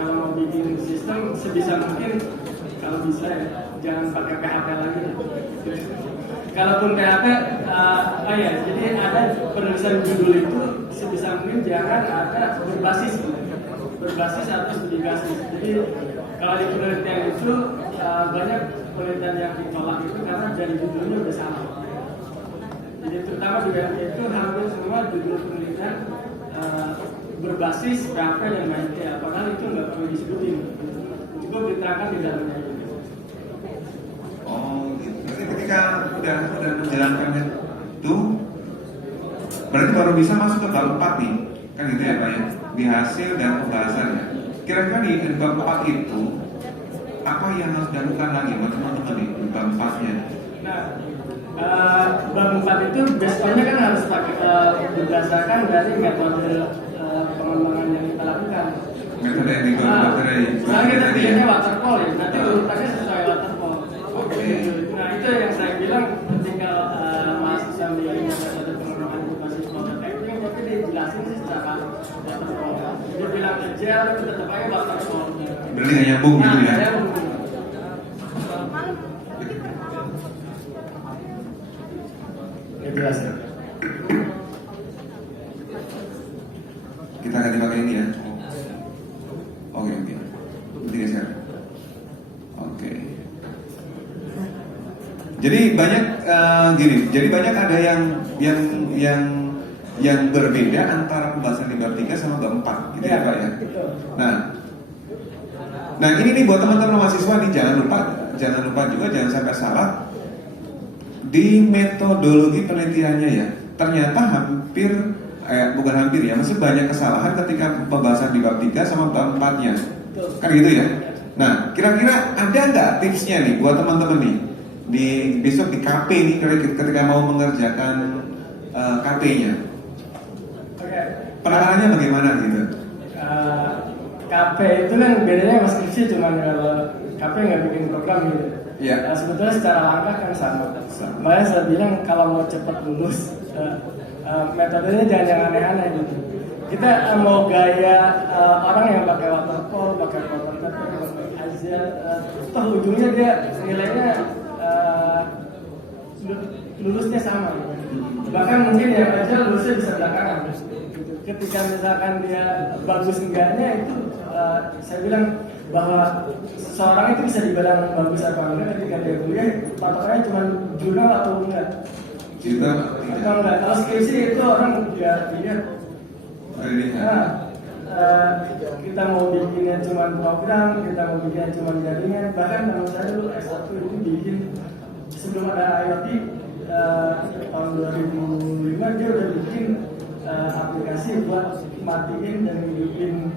mau bikin sistem sebisa mungkin kalau bisa ya jangan pakai PHP lagi. Kalaupun PHP, ya jadi ada penulisan judul itu sebisa mungkin jangan ada berbasis atau studi kasus. Jadi kalau di penelitian itu banyak penelitian yang ditolak itu karena dari judulnya udah salah. Jadi terutama di BMI itu hampir semua judul penelitian berbasis PHP dan MyTea, padahal itu nggak perlu disebutin, cukup diterangkan di dalamnya. Oh, gitu. Berarti ketika udah menjalankan itu, berarti baru bisa masuk ke bab 4 nih, kan gitu ya Pak ya? Di hasil dan pembahasannya. Kira-kira di bab 4 itu apa yang harus dilakukan lagi buat teman-teman nih di bab 4-nya? Nah, bab 4 itu biasanya kan harus pakai berdasarkan dari metode pengembangan yang kita lakukan. Metode yang digunakan Misalnya kita pilihnya waterfall ya, nanti urutannya sesuai waterfall. Oke. Nah itu yang saya bilang ketika mahasiswa milih metode pengembangan berbasis product acting, tapi dijelasin sih secara waterfall. Dia bilang kerja, tapi tetap aja waterfall. Berarti nggak nyambung gitu ya? Ya jelas ya. Kita ganti pakai ini ya. Oke. Digeser. Oke. Jadi banyak gini. Jadi banyak ada yang berbeda antara pembahasan di bab 3 sama bab 4 gitu ya Pak ya. Nah ini nih buat teman-teman mahasiswa nih jangan lupa juga jangan sampai salah di metodologi penelitiannya ya. Ternyata bukan hampir ya, masih banyak kesalahan ketika pembahasan di bab 3 sama bab 4-nya. Kan gitu ya. Nah, kira-kira ada nggak tipsnya nih buat teman-teman nih besok di KP nih ketika mau mengerjakan KP-nya? Penanganannya bagaimana gitu? KP itu kan bedanya sama skripsi cuma kalau KP nggak bikin program gitu. Iya. Sebetulnya secara langkah kan sama. Makanya saya bilang kalau mau cepat lulus metodenya jangan yang aneh-aneh gitu. Kita mau gaya orang yang pakai waterfall, pakai prototype, pakai Agile, toh ujungnya dia nilainya lulusnya sama. Bahkan mungkin yang Agile lulusnya bisa belakangan. Ketika misalkan dia bagus enggaknya itu saya bilang bahwa seseorang itu bisa dibilang bagus apa enggak ketika dia kuliah patokannya cuma jurnal atau enggak. Jurnal atau enggak. Kalau skripsi itu orang ya lihat. Nah, kita mau bikinnya cuma program, kita mau bikinnya cuma jaringan. Bahkan kalau saya dulu S1 itu bikin sebelum ada IoT tahun 2005 dia udah bikin aplikasi buat matiin dan hidupin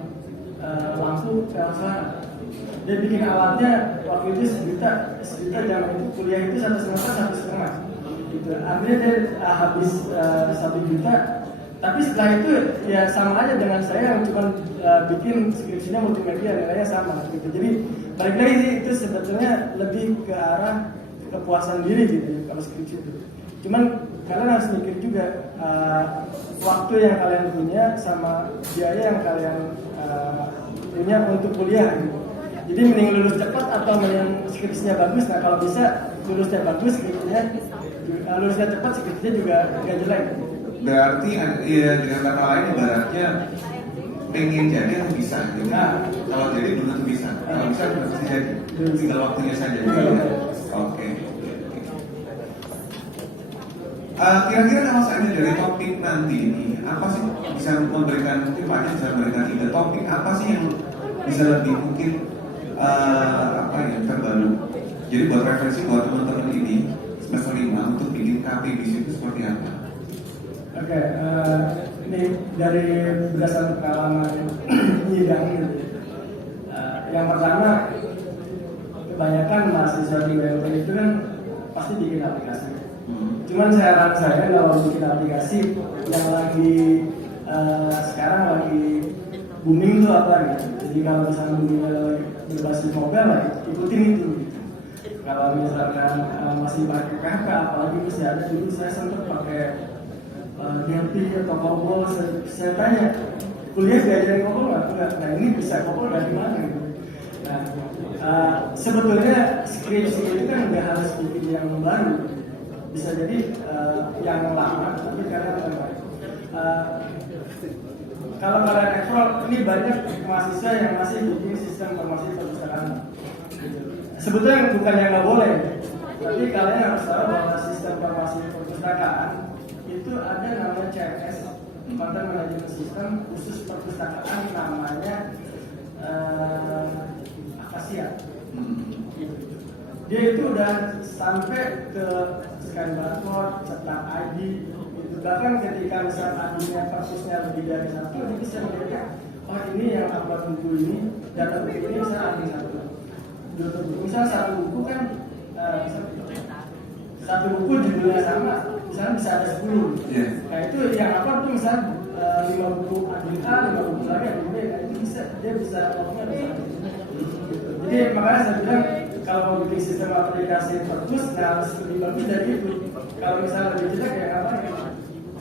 lampu ke arah Dia bikin alatnya waktu itu sejuta jam itu kuliah itu 1 semester 1,5 gitu. Artinya dia habis 1 juta. Tapi setelah itu ya sama aja dengan saya yang cuma bikin skripsinya multimedia, nilainya sama gitu. Jadi balik lagi sih itu sebetulnya lebih ke arah kepuasan diri gitu ya, kalau skripsi itu. Cuman kalian harus mikir juga waktu yang kalian punya sama biaya yang kalian punya untuk kuliah gitu. Jadi mending lulus cepat atau mending skripsinya bagus. Nah kalau bisa lulusnya bagus, lulusnya cepat, skripsinya juga nggak jelek. Berarti ya dengan kata lain ibaratnya pengen jadi atau bisa gitu. Nah. Kalau jadi belum tentu bisa. Kalau bisa belum tentu jadi. Tinggal waktunya saja. Gitu. Oke. Kira-kira kalau saya dari topik nanti ini apa sih bisa memberikan, mungkin Pak bisa memberikan ide topik apa sih yang bisa lebih mungkin terbaru. Jadi buat referensi buat teman-teman ini semester 5 untuk bikin KPBC itu seperti apa? Oke, ini dari berdasarkan pengalaman nyidang gitu. Yang pertama, kebanyakan mahasiswa di UMT itu kan pasti bikin aplikasi. Cuman saran saya kalau bikin aplikasi yang lagi sekarang lagi booming itu apa gitu. Jadi kalau misalnya boomingnya berbasis mobile, ikutin itu. Gitu. Kalau misalkan masih pakai PHP, apalagi masih ada dulu saya sempat pakai DLP atau COBOL, saya tanya kuliah diajarin COBOL nggak? Nah ini bisa COBOL dari mana gitu. Nah sebetulnya skripsi itu kan nggak harus bikin yang baru, bisa jadi yang lama tapi karena kalau kalian explore ini banyak mahasiswa yang masih bikin sistem informasi perpustakaan. Sebetulnya bukan yang nggak boleh, tapi kalian harus tahu bahwa sistem informasi perpustakaan itu ada namanya CMS, Content Management System khusus perpustakaan, namanya Akasia. Dia itu udah sampai ke scan barcode, cetak ID, gitu. Bahkan ketika misalnya ID-nya perpusnya lebih dari 1, dia bisa melihat, oh ini yang upload buku ini, data buku ini misalnya ada 1. Misalnya 1 buku kan, satu buku judulnya sama, misalnya bisa ada 10. Yeah. Nah itu yang apa tuh misalnya 5 buku admin A, 5 buku lagi admin B, nah itu bisa, dia bisa ngomongnya bisa. Jadi makanya saya bilang kalau mau bikin sistem aplikasi perpus, nah harus lebih bagus dari itu. Kalau misalnya lebih jelek ya apa ya?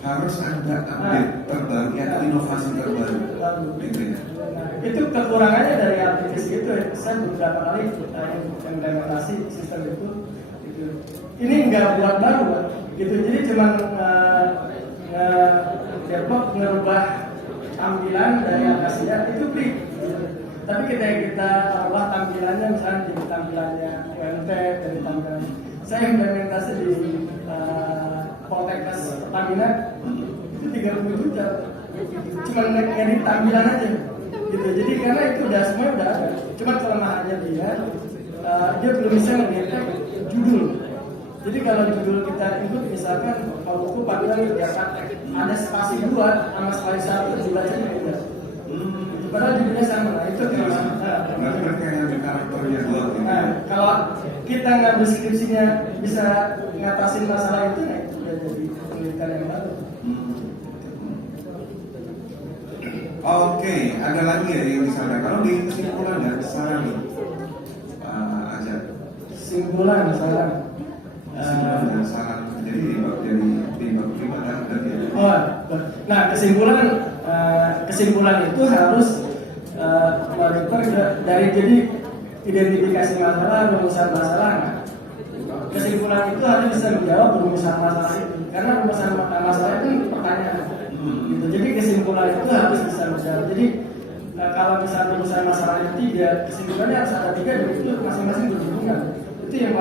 Harus ada update terbaru atau inovasi terbaru. Gitu ya. Nah, itu kekurangannya dari aplikasi itu ya. Saya beberapa kali implementasi sistem itu. Gitu. Ini nggak buat baru, Pak. Gitu. Jadi cuma develop merubah tampilan dari Akasia itu free. Gitu. Tapi ketika kita ubah tampilannya, misalnya jadi tampilannya UMT dari tampilan saya implementasi di Poltekkes Pertamina itu 30 juta, cuma ngedit tampilan aja, gitu. Jadi karena itu udah semua udah ada, cuma kelemahannya dia belum bisa mendetek judul. Jadi kalau judul kita ikut misalkan kalau buku panggilan ada spasi 2 sama spasi 1 dibacanya udah. Padahal judulnya sama, nah itu kelemahan. Mereka yang ada karakternya doang. Nah, kalau kita nggak deskripsinya bisa ngatasin masalah itu, nah itu udah jadi penelitian yang baru. Oke, ada lagi ya yang disampaikan. Kalau di kesimpulan dan saran nih, Azhar. Kesimpulan saran. Kesimpulan dan saran. Jadi di bab pribadi dan dia. Oh, nah kesimpulan itu harus dari jadi identifikasi masalah, rumusan masalah. Nah, kesimpulan itu harus bisa menjawab rumusan masalah itu, karena rumusan masalah itu pertanyaan. Gitu. Jadi kesimpulan itu harus bisa menjawab. Jadi kalau misalnya rumusan masalahnya 3, kesimpulannya harus ada 3 dan itu masing-masing berhubungan. Itu yang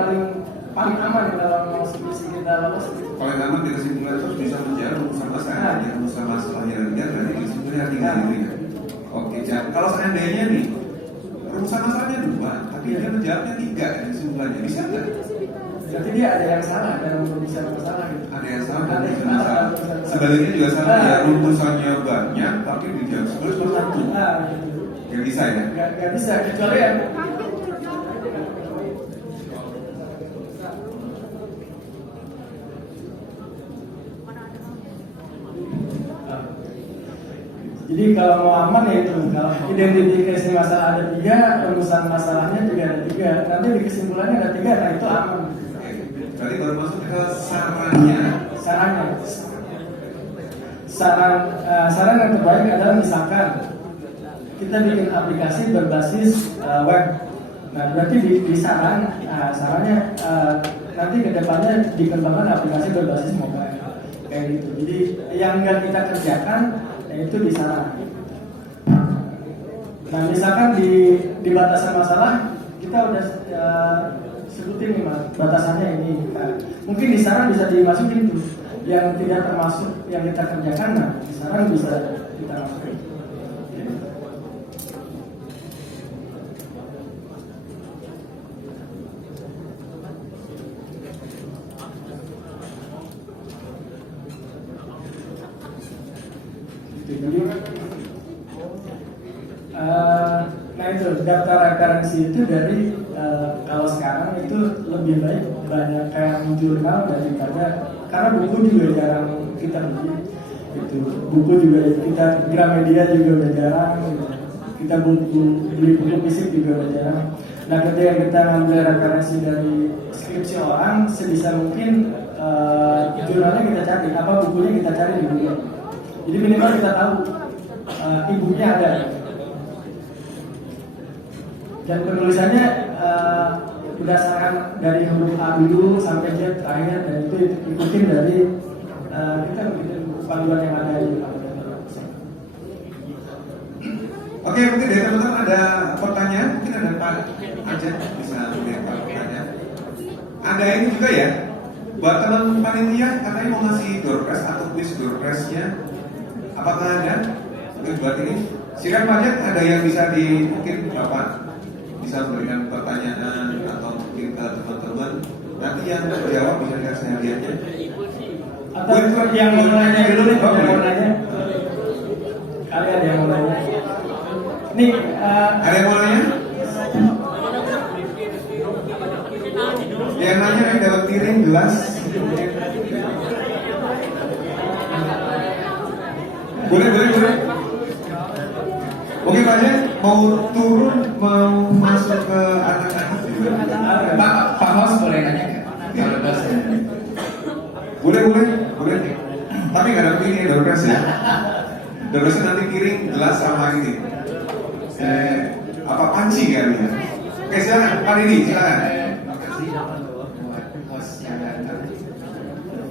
paling aman kalau mau skripsi kita lolos. Paling aman di kesimpulan itu bisa menjawab rumusan masalah. Ya, rumusan masalahnya dia berarti kesimpulannya 3 gitu ya. Oke, kalau seandainya nih rumusan masalahnya 2, tapi dia menjawabnya 3 ya kesimpulannya, bisa nggak? Berarti dia ada yang salah dalam rumusan masalah gitu. Ada yang salah dan ada yang salah. Sebaliknya juga sama ya, rumusannya banyak tapi dijawab sebaliknya 1. Nggak bisa ya? Nggak bisa, kecuali ya. Jadi kalau mau aman ya itu, kalau identifikasi masalah ada 3, rumusan masalahnya juga ada 3, nanti di kesimpulannya ada 3, nah itu aman. Berarti baru masuk ke sarannya. Saran yang terbaik adalah misalkan kita bikin aplikasi berbasis web. Nah berarti di sarannya nanti kedepannya dikembangkan aplikasi berbasis mobile kayak gitu. Jadi yang nggak kita kerjakan itu di sana. Nah misalkan di batasan masalah kita udah sebutin nih mas, batasannya ini. Nah, mungkin di saran bisa dimasukin tuh yang tidak termasuk yang kita kerjakan. Nah di saran bisa kita masukin. Jadi, nah itu daftar referensi itu dari kalau sekarang itu lebih baik banyak kayak jurnal daripada, karena buku juga jarang kita beli. Itu buku juga kita Gramedia juga udah jarang. Kita beli buku fisik juga udah jarang. Nah ketika kita ngambil referensi dari skripsi orang, sebisa mungkin jurnalnya kita cari, apa bukunya kita cari di Google. Jadi minimal kita tahu ibunya ada. Dan penulisannya berdasarkan dari huruf A dulu sampai Z terakhir, dan itu ikutin dari kita bikin panduan yang ada di Oke, mungkin dari teman-teman ada pertanyaan, mungkin ada Pak aja bisa melempar pertanyaan. Ada ini juga ya, buat teman panitia katanya mau ngasih door prize atau quiz door prize-nya. Apakah ada? Mungkin buat ini. Silakan Pak Jack, ada yang bisa mungkin Bapak bisa memberikan pertanyaan atau mungkin ke teman-teman. Nanti yang menjawab bisa dikasih hadiahnya. Atau yang mau nanya dulu nih, Pak, yang mau nanya. Kali ada yang mau nanya. Nih, ada yang mau nanya? Yang nanya yang dapat piring, gelas. Boleh. Oke Pak Jack, mau turun, mau masuk ke anak-anak juga. Pak Hos boleh nanya nggak? Kalau dosen. Boleh. Tapi nggak ada piring, door prize ya. Door prize nanti piring, gelas sama ini. Apa panci kali ya? Oke silakan, Pak Didi silakan. Makasih buat host yang datang.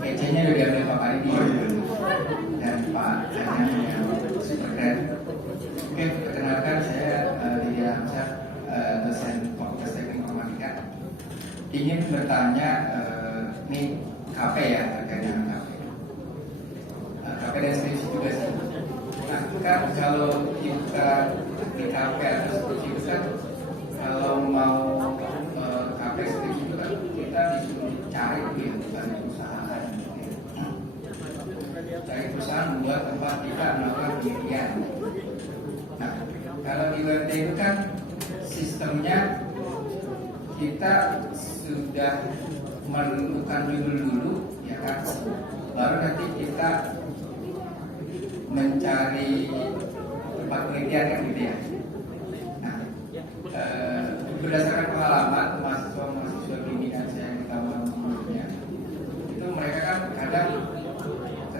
Kecenya juga dari Pak Didi. Oh, iya. Dan Pak Hanya yang super keren. Oke, perkenalkan saya Lydia Hamzah, dosen Fakultas Teknik Informatika. Ingin bertanya, ini KP ya, terkait dengan KP. KP dan skripsi juga sih. Nah, kan kalau kita di KP atau skripsi itu kan, kalau mau KP skripsi itu kan kita disuruh cari dari perusahaan. Cari perusahaan buat tempat kita melakukan penelitian. Nah, kalau di UMT itu kan sistemnya kita sudah menentukan judul dulu, ya kan, baru nanti kita mencari tempat penelitian kan gitu ya. Nah, berdasarkan pengalaman mahasiswa bimbingan saya yang utama sebelumnya, itu mereka kan kadang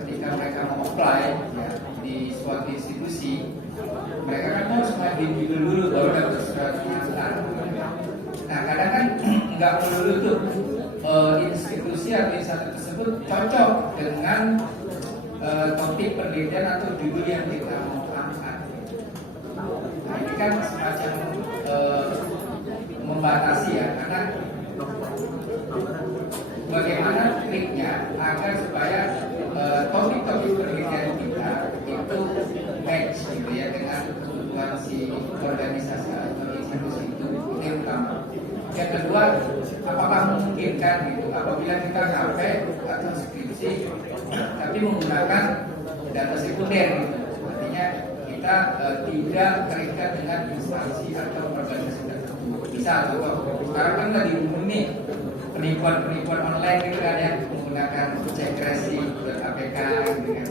ketika mereka mau apply ya di suatu institusi, mereka kan harus ngambil judul dulu baru dapat surat pernyataan. Nah kadang kan nggak melulu tuh institusi atau instansi tersebut cocok dengan topik penelitian atau judul yang kita mau angkat. Nah ini kan semacam membatasi ya, karena bagaimana triknya agar supaya topik-topik penelitian kita itu match gitu ya dengan kebutuhan si organisasi atau institusi itu yang utama. Yang kedua, apakah memungkinkan gitu apabila kita sampai atau skripsi tapi menggunakan data sekunder gitu. Artinya kita tidak terikat dengan instansi atau organisasi tertentu. Bisa contoh, sekarang kan lagi umum nih penipuan online gitu kan ya, menggunakan cekresi.apk gitu kan,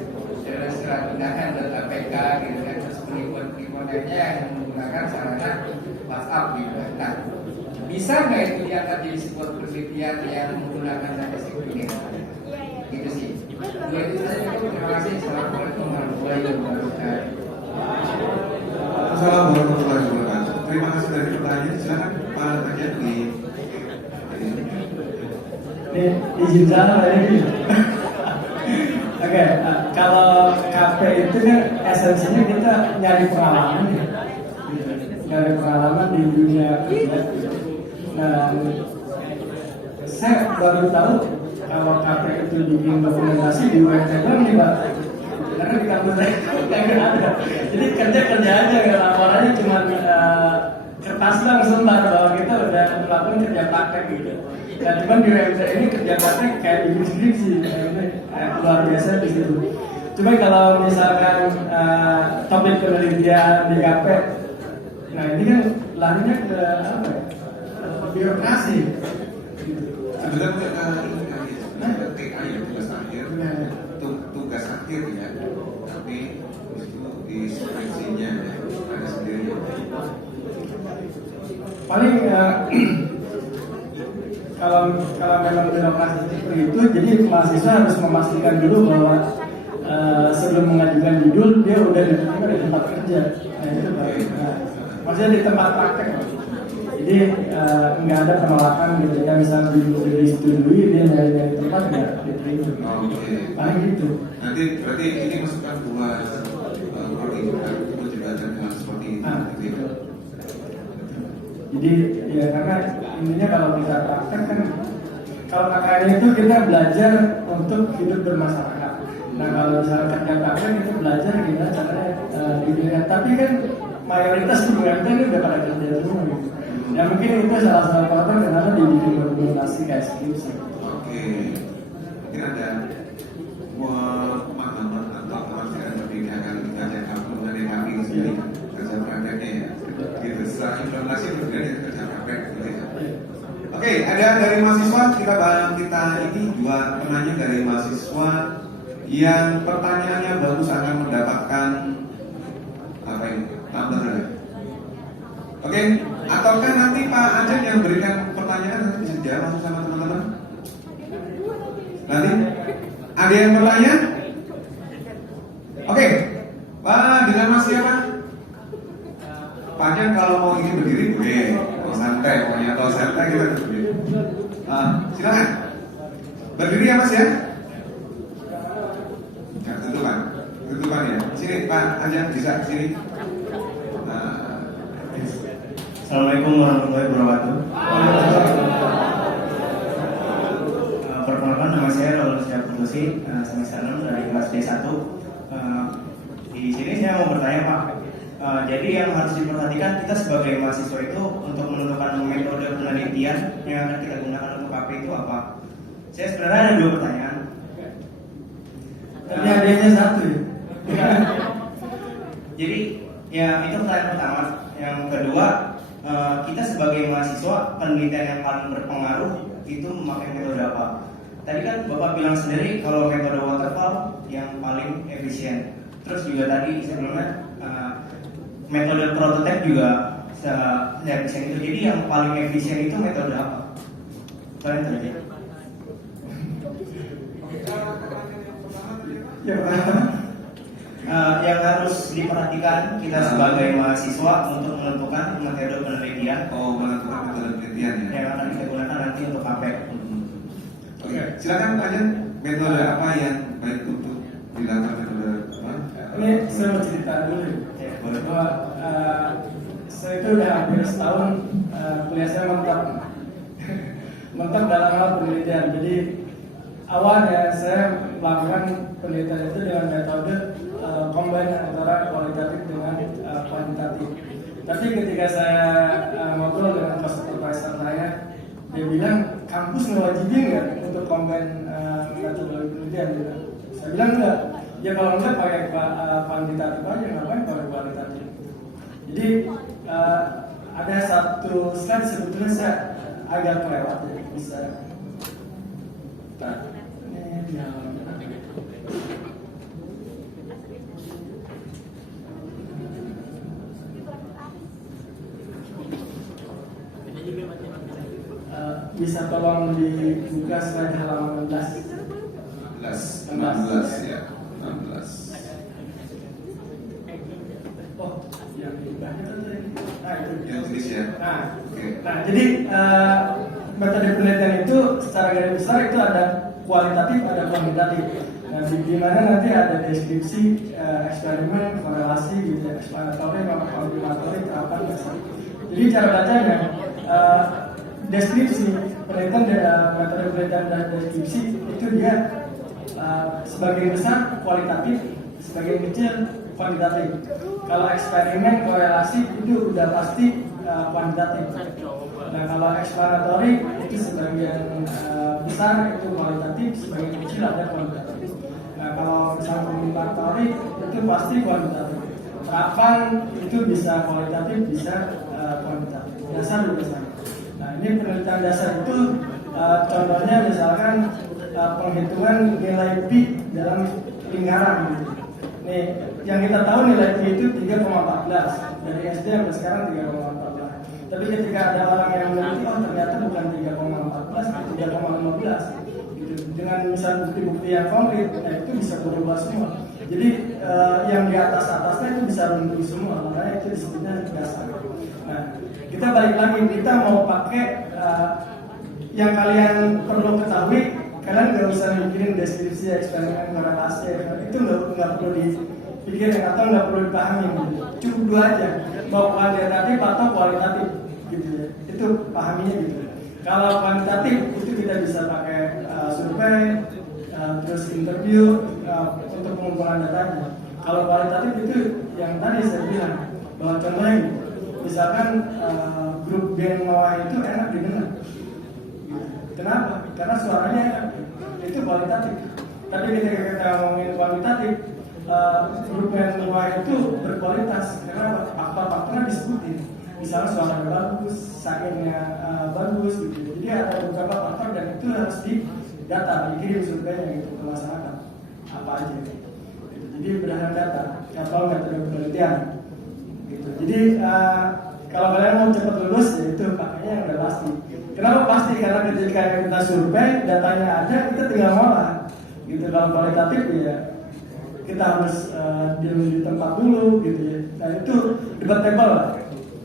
terus surat undangan.apk gitu kan, terus penipuan lainnya yang menggunakan sarana WhatsApp gitu kan. Nah, bisa nggak itu diangkat jadi sebuah penelitian yang menggunakan data ini? Gitu sih. Dua itu saja. Terima kasih. Assalamualaikum warahmatullahi wabarakatuh. Assalamualaikum warahmatullahi wabarakatuh. Terima kasih dari pertanyaan. Silakan Pak Ajat di. Ini izin saya ini. Oke, kalau KP itu kan esensinya kita nyari pengalaman ya. Nyari pengalaman di dunia kerja. Nah, saya baru tahu kalau KP itu bikin dokumentasi di website nih Pak. Karena di kampus saya nggak ada. Jadi kerja aja, laporannya cuma kertas langsung bahwa kita udah melakukan kerja praktek gitu. Dan cuman di website ini kerja praktek kayak bikin skripsi, luar biasa di situ. Cuma kalau misalkan topik penelitian di KP, nah ini kan larinya ke apa ya? Birokrasi. Sebenarnya TA ya, tugas akhir, tugas akhir ya, tapi itu di skripsinya ya, ada sendiri. Paling kalau memang birokrasi seperti itu, jadi mahasiswa harus memastikan dulu bahwa sebelum mengajukan judul dia udah diterima di tempat kerja. Nah itu baik. Nah, maksudnya di tempat praktek. Jadi nggak ada penolakan ketika misalnya disetujui dia dari tempat nggak diterima. Oke. Paling gitu. Nanti berarti ini masukan buat pertimbangan untuk jembatan hal seperti itu. Gitu ya. Jadi ya karena intinya kalau kita praktek kan, kalau KKN itu kita belajar untuk hidup bermasyarakat. Nah kalau misalnya kerja praktek itu belajar gimana caranya di dunia. Tapi kan mayoritas student ini udah pada kerja semua gitu. Ya mungkin itu salah satu faktor kenapa dibikin dokumentasi kayak skripsi. Oke. Mungkin ada pemahaman atau pengertian berbeda kalau kita cakap mengenai kami itu sendiri kerja prakteknya ya. Gitu. Setelah implementasi berbeda dengan kerja praktek. Gitu ya. Oke, ada dari mahasiswa kita ini dua penanya dari mahasiswa yang pertanyaannya bagus akan mendapatkan apa ini? Tambahan. Oke, ataukah nanti Pak Ajeng yang berikan pertanyaan nanti bisa dijawab langsung sama teman-teman? Nanti ada yang bertanya? Oke, Pak dengan Mas siapa? Pak Ajeng kalau mau ini berdiri boleh, mau santai, pokoknya kalau santai kita berdiri. Silakan berdiri ya Mas ya. Nah, tutupan ya. Sini Pak Ajeng bisa sini. Assalamualaikum warahmatullahi wabarakatuh. Perkenalkan nama saya Raul Syafrusi, semester 6 dari kelas D1. Di sini saya mau bertanya Pak. Jadi yang harus diperhatikan kita sebagai mahasiswa itu untuk menentukan metode penelitian yang akan kita gunakan untuk KP itu apa? Saya sebenarnya ada dua pertanyaan. Tapi adanya satu ya. Jadi ya itu pertanyaan pertama. Yang kedua, kita sebagai mahasiswa penelitian yang paling berpengaruh itu memakai metode apa? Tadi kan Bapak bilang sendiri kalau metode waterfall yang paling efisien. Terus juga tadi sebelumnya metode prototype juga efisien itu. Jadi yang paling efisien itu metode apa? Kalian tahu ya? Yang harus diperhatikan kita sebagai mahasiswa untuk menentukan metode penelitian Menentukan metode penelitian ya. yang akan kita gunakan nanti untuk KP. Oke, silakan Pak Ajeng, metode apa yang baik untuk dilakukan metode apa? Ini saya mau cerita dulu ya. Bahwa saya itu udah hampir setahun kuliah saya mantap dalam hal penelitian. Jadi awalnya saya melakukan penelitian itu dengan metode combine antara kualitatif dengan kuantitatif. Tapi ketika saya ngobrol dengan supervisor saya, dia bilang kampus ngewajibin nggak untuk combine metode penelitian gitu. Saya bilang enggak. Ya kalau enggak pakai kuantitatif aja, ngapain pakai kualitatif. Jadi ada satu slide sebetulnya saya agak kelewat ya, bisa. Nah, ini dia. Bisa tolong dibuka slide halaman 16. 16 ya, 16. Oh, yang dibahas tadi. Nah, itu. Yang tulis ya. Oke. Nah, jadi metode penelitian itu secara garis besar itu ada kualitatif, ada kuantitatif. Nah, di mana nanti ada deskripsi, eksperimen, korelasi, gitu ya, eksploratori, konfirmatori, terapan, dasar. Jadi cara bacanya deskripsi penelitian metode penelitian dan deskripsi itu dia sebagian besar kualitatif, sebagian kecil kuantitatif. Kalau eksperimen korelasi itu udah pasti kuantitatif. Nah kalau eksploratori itu sebagian besar itu kualitatif, sebagian kecil ada kuantitatif. Nah kalau misalnya konfirmatori itu pasti kuantitatif. Terapan itu bisa kualitatif, bisa kuantitatif. Dasar juga sama. Nah ini penelitian dasar itu contohnya misalkan penghitungan nilai pi dalam lingkaran gitu. Nih, yang kita tahu nilai pi itu 3,14 dari SD sampai sekarang 3,14. Tapi ketika ada orang yang meneliti, oh ternyata bukan 3,14, 3,15 gitu. Dengan misal bukti-bukti yang konkret, nah itu bisa berubah semua. Jadi yang di atasnya itu bisa runtuh semua, makanya itu disebutnya dasar. Nah, kita balik lagi, kita mau pakai yang kalian perlu ketahui. Kalian nggak usah mikirin deskripsi eksperimen korelasi, itu nggak perlu dipikirin atau nggak perlu dipahami. Cukup dua aja, mau kuantitatif atau kualitatif, gitu ya. Itu pahaminya gitu. Kalau kuantitatif itu kita bisa pakai survei, terus interview untuk pengumpulan datanya. Kalau kualitatif itu yang tadi saya bilang bahwa contohnya, misalkan grup band Noah itu enak didengar. Kenapa? Karena suaranya itu kualitatif. Tapi ketika kita ngomongin kuantitatif, grup band Noah itu berkualitas. Karena faktor-faktornya disebutin. Misalnya suaranya bagus, sakitnya bagus, gitu. Jadi ada beberapa faktor dan itu harus didata, dikirim surveinya gitu ke masyarakat. Apa aja gitu. Jadi berdasarkan data, atau metode penelitian. Gitu. Jadi kalau kalian mau cepat lulus, ya itu pakainya yang udah pasti. Kenapa pasti? Karena ketika kita survei, datanya ada, kita tinggal ngolah. Gitu. Kalau kualitatif ya kita harus di tempat dulu, gitu ya. Nah itu debatable lah.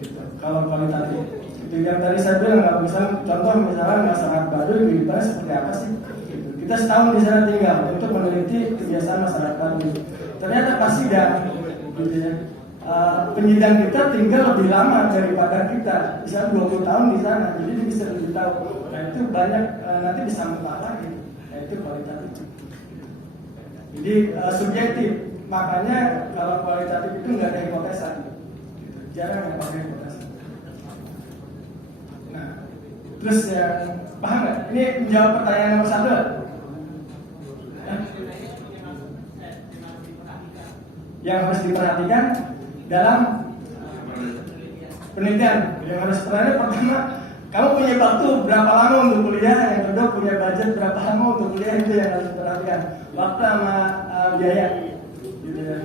Gitu. Kalau kualitatif, itu yang tadi saya bilang, nggak bisa contoh misalnya masyarakat Baduy kehidupannya seperti apa sih? Gitu. Kita setahun di sana tinggal untuk meneliti kebiasaan masyarakat Baduy. Ternyata pasti tidak, gitu ya. Penyidang kita tinggal lebih lama daripada kita, bisa 20 tahun di sana, jadi dia bisa lebih tahu. Nah itu banyak nanti bisa mentah lagi, nah itu kualitatif. Jadi subjektif, makanya kalau kualitatif itu nggak ada hipotesa, gitu. Jarang yang pakai hipotesa. Nah, terus yang paham nggak? Ini menjawab pertanyaan nomor 1. Yang harus diperhatikan dalam penelitian yang harus pertanyaan pertama, kamu punya waktu berapa lama untuk kuliah, yang kedua punya budget berapa lama untuk kuliah, itu yang harus diperhatikan, waktu sama biaya gitu ya.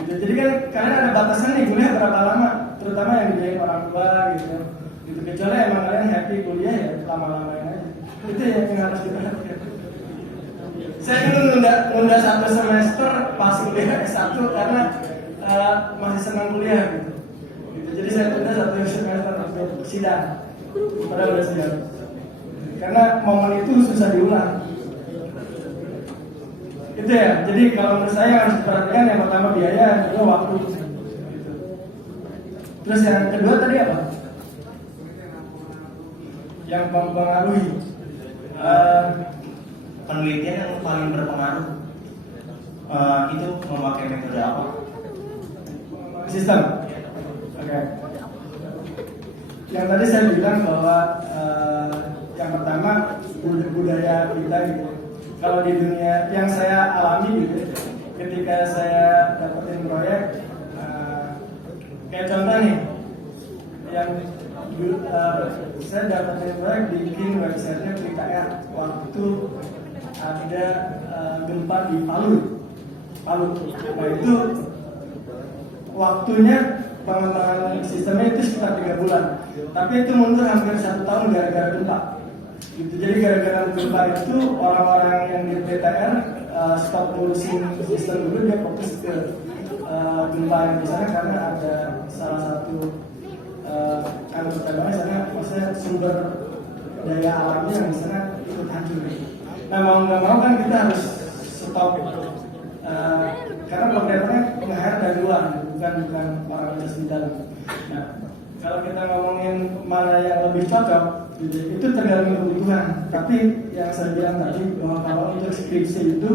Gitu. Jadi kan kalian ada batasan nih kuliah berapa lama, terutama yang dibiayain orang tua gitu. Gitu. Kecuali emang kalian happy kuliah ya lama-lamain aja, itu yang harus diperhatikan. Saya dulu nunda 1 semester pas kuliah S1 karena masih senang kuliah gitu. Jadi saya tunda 1 semester untuk sidang, padahal udah sidang. Karena momen itu susah diulang. Itu ya. Jadi kalau menurut saya harus diperhatikan yang pertama biaya, yang kedua waktu. Gitu. Terus yang kedua tadi apa? Yang mempengaruhi. Penelitian yang paling berpengaruh itu memakai metode apa? Sistem. Oke. Yang tadi saya bilang bahwa yang pertama budaya kita gitu. Kalau di dunia yang saya alami gitu, ketika saya dapetin proyek, kayak contoh nih, yang saya dapetin proyek bikin websitenya PKR waktu ada gempa di Palu. Nah itu waktunya pengembangan sistemnya itu sekitar 3 bulan, tapi itu mundur hampir 1 tahun gara-gara gempa. Gitu. Jadi gara-gara gempa itu orang-orang yang di PTR stop ngurusin sistem dulu, dia fokus ke gempa yang di sana karena ada salah satu anggota bangsa sana, maksudnya sumber daya alamnya yang di sana ikut hancur. Nah mau nggak mau kan kita harus stop karena pemerintahnya nge-hire dari luar, bukan orang di dalam. Nah kalau kita ngomongin mana yang lebih cocok, itu tergantung kebutuhan. Tapi yang saya bilang tadi bahwa kalau untuk skripsi itu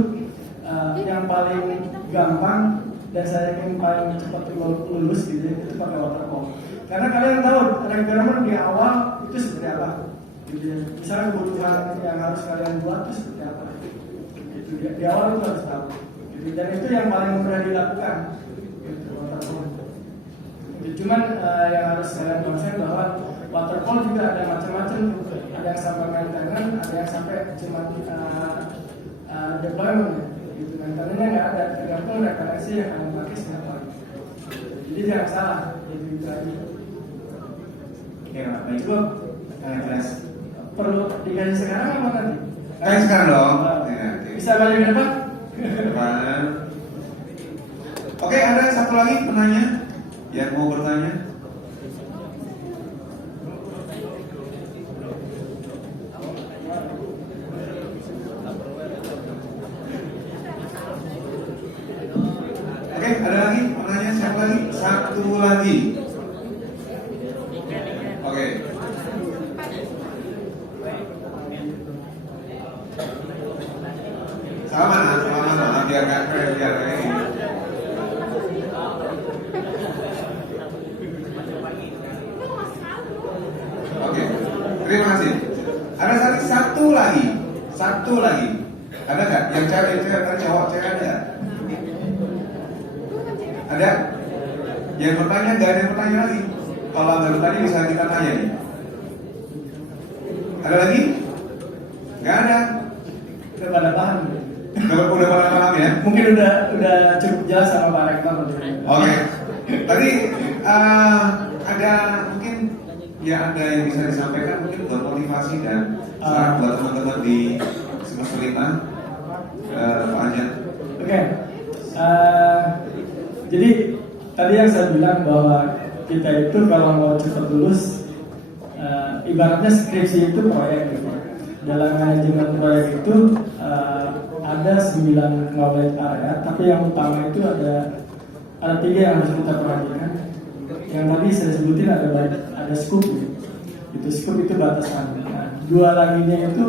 yang paling gampang dan saya yakin paling cepat lulus gitu itu pakai waterfall. Karena kalian tahu requirement di awal itu seperti apa. Gitu. Misalnya kebutuhan yang harus kalian buat itu seperti apa. Gitu. Di awal itu harus tahu. Gitu. Dan itu yang paling mudah dilakukan. Gitu, waterfall. Gitu. Cuman yang harus kalian konsen bahwa waterfall juga ada macam-macam. Ada yang sampai maintenance, ada yang sampai cuma deployment. Gitu. Maintenance-nya nggak ada, tergantung referensi yang kalian pakai siapa. Jadi jangan salah. Gitu aja. Oke, baik Bob. Perlu dikasih sekarang apa nanti? Sekarang dong. Ya, oke. Bisa balik ke depan? Depan. Oke, ada satu lagi penanya yang mau bertanya. Oke, ada lagi penanya, siapa lagi? Satu lagi. Oke. Salaman, biar ini. Oke, terima kasih. Ada satu lagi. Ada nggak? Yang cewek, ada cowok, cewek ada nggak? Ada? Yang bertanya nggak ada yang bertanya lagi. Kalau nggak bertanya bisa kita tanya nih. Ada lagi? Nggak ada. Udah pada paham. Udah pada paham ya? Mungkin udah cukup jelas sama Pak Rektor. Oke. Tadi ada mungkin ya ada yang bisa disampaikan mungkin buat motivasi dan saran buat teman-teman di semester 5 Pak Anjan. Oke. Jadi tadi yang saya bilang bahwa kita itu kalau mau cepat lulus, ibaratnya skripsi itu proyek gitu. Dalam manajemen proyek itu ada 9 knowledge area, tapi yang utama itu ada 3 yang harus kita perhatikan. Yang tadi saya sebutin ada scope gitu. Itu scope itu batasan. Nah, 2 laginya itu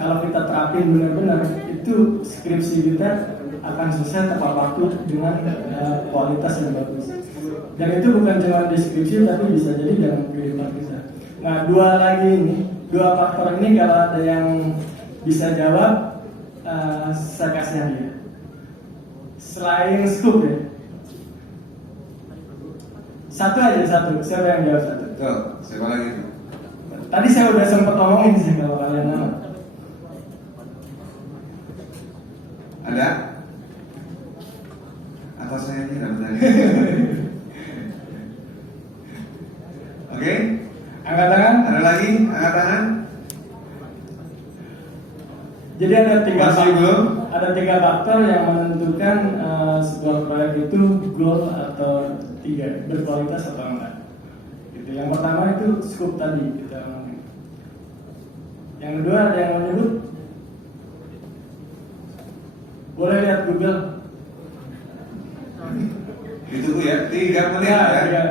kalau kita terapin benar-benar itu skripsi kita akan selesai tepat waktu dengan kualitas yang bagus. Dan itu bukan cuma deskripsi tapi bisa jadi dalam kehidupan kita. Nah, 2 faktor ini kalau ada yang bisa jawab, saya kasih hadiah. Selain scoop ya. Satu. Siapa yang jawab satu? Tuh, siapa lagi tuh? Tadi saya udah sempat ngomongin sih kalau kalian mau. Ada? Atau saya tidak bertanya? Oke? Angkat tangan. Ada lagi? Angkat tangan? Jadi ada 3 Masih faktor. belum? Ada 3 faktor yang menentukan sebuah proyek itu goal atau tidak, berkualitas atau enggak. Gitu. Yang pertama itu scope tadi kita ngomongin. Yang kedua ada yang menyebut, boleh lihat Google. Ditunggu ya, 3 menit ya. Ya.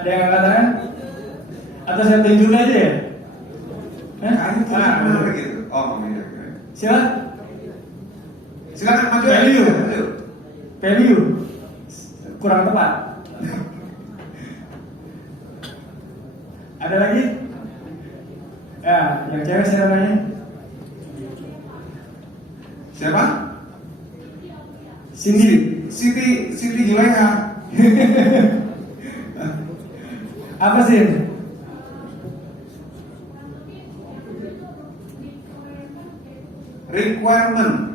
Ada yang katakan? Atau saya tunjuk aja ya? Kayaknya mana gitu. Oh, iya. Siapa? Silakan maju. Value. Maju. Value kurang tepat. Ada lagi? Ya, yang cewek saya namanya. Siapa? Cindy. Siti Juleha. Apa sih? Requirement.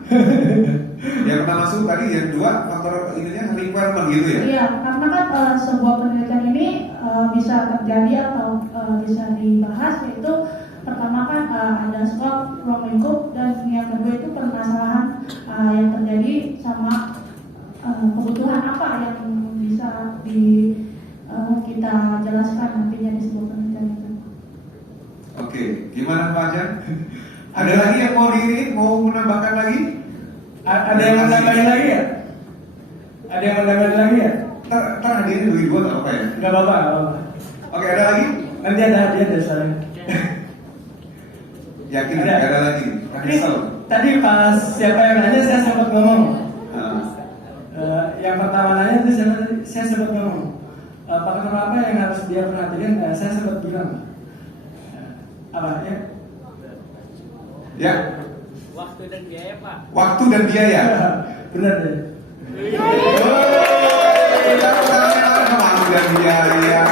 Yang pertama masuk tadi, yang dua faktor ininya requirement gitu ya. Iya, karena kan sebuah penelitian ini bisa terjadi atau bisa dibahas, yaitu pertama kan ada skop, ruang lingkup, dan yang kedua itu permasalahan yang terjadi sama kebutuhan apa yang bisa kita jelaskan nantinya di sebuah penelitian itu. Oke, gimana Pak Jan? Ada lagi yang mau mau menambahkan lagi? Ada yang mau nambahin lagi ya? Ada yang mau nambahin lagi ya? Ntar hadiahnya bagi gua nggak apa ya? Gak apa-apa, gak apa-apa. Oke, ada lagi? Nanti ada hadiah dari saya. Yakin Ada. nggak ada lagi? Ini Rahisal. tadi pas siapa yang nanya saya sempat ngomong. Nah, Yang pertama nanya itu saya sempat ngomong. Faktor apa yang harus dia perhatikan? Saya sempat bilang. Apa ya? ya, Waktu dan biaya, Pak. waktu dan biaya. Benar deh. Waktu dan biaya.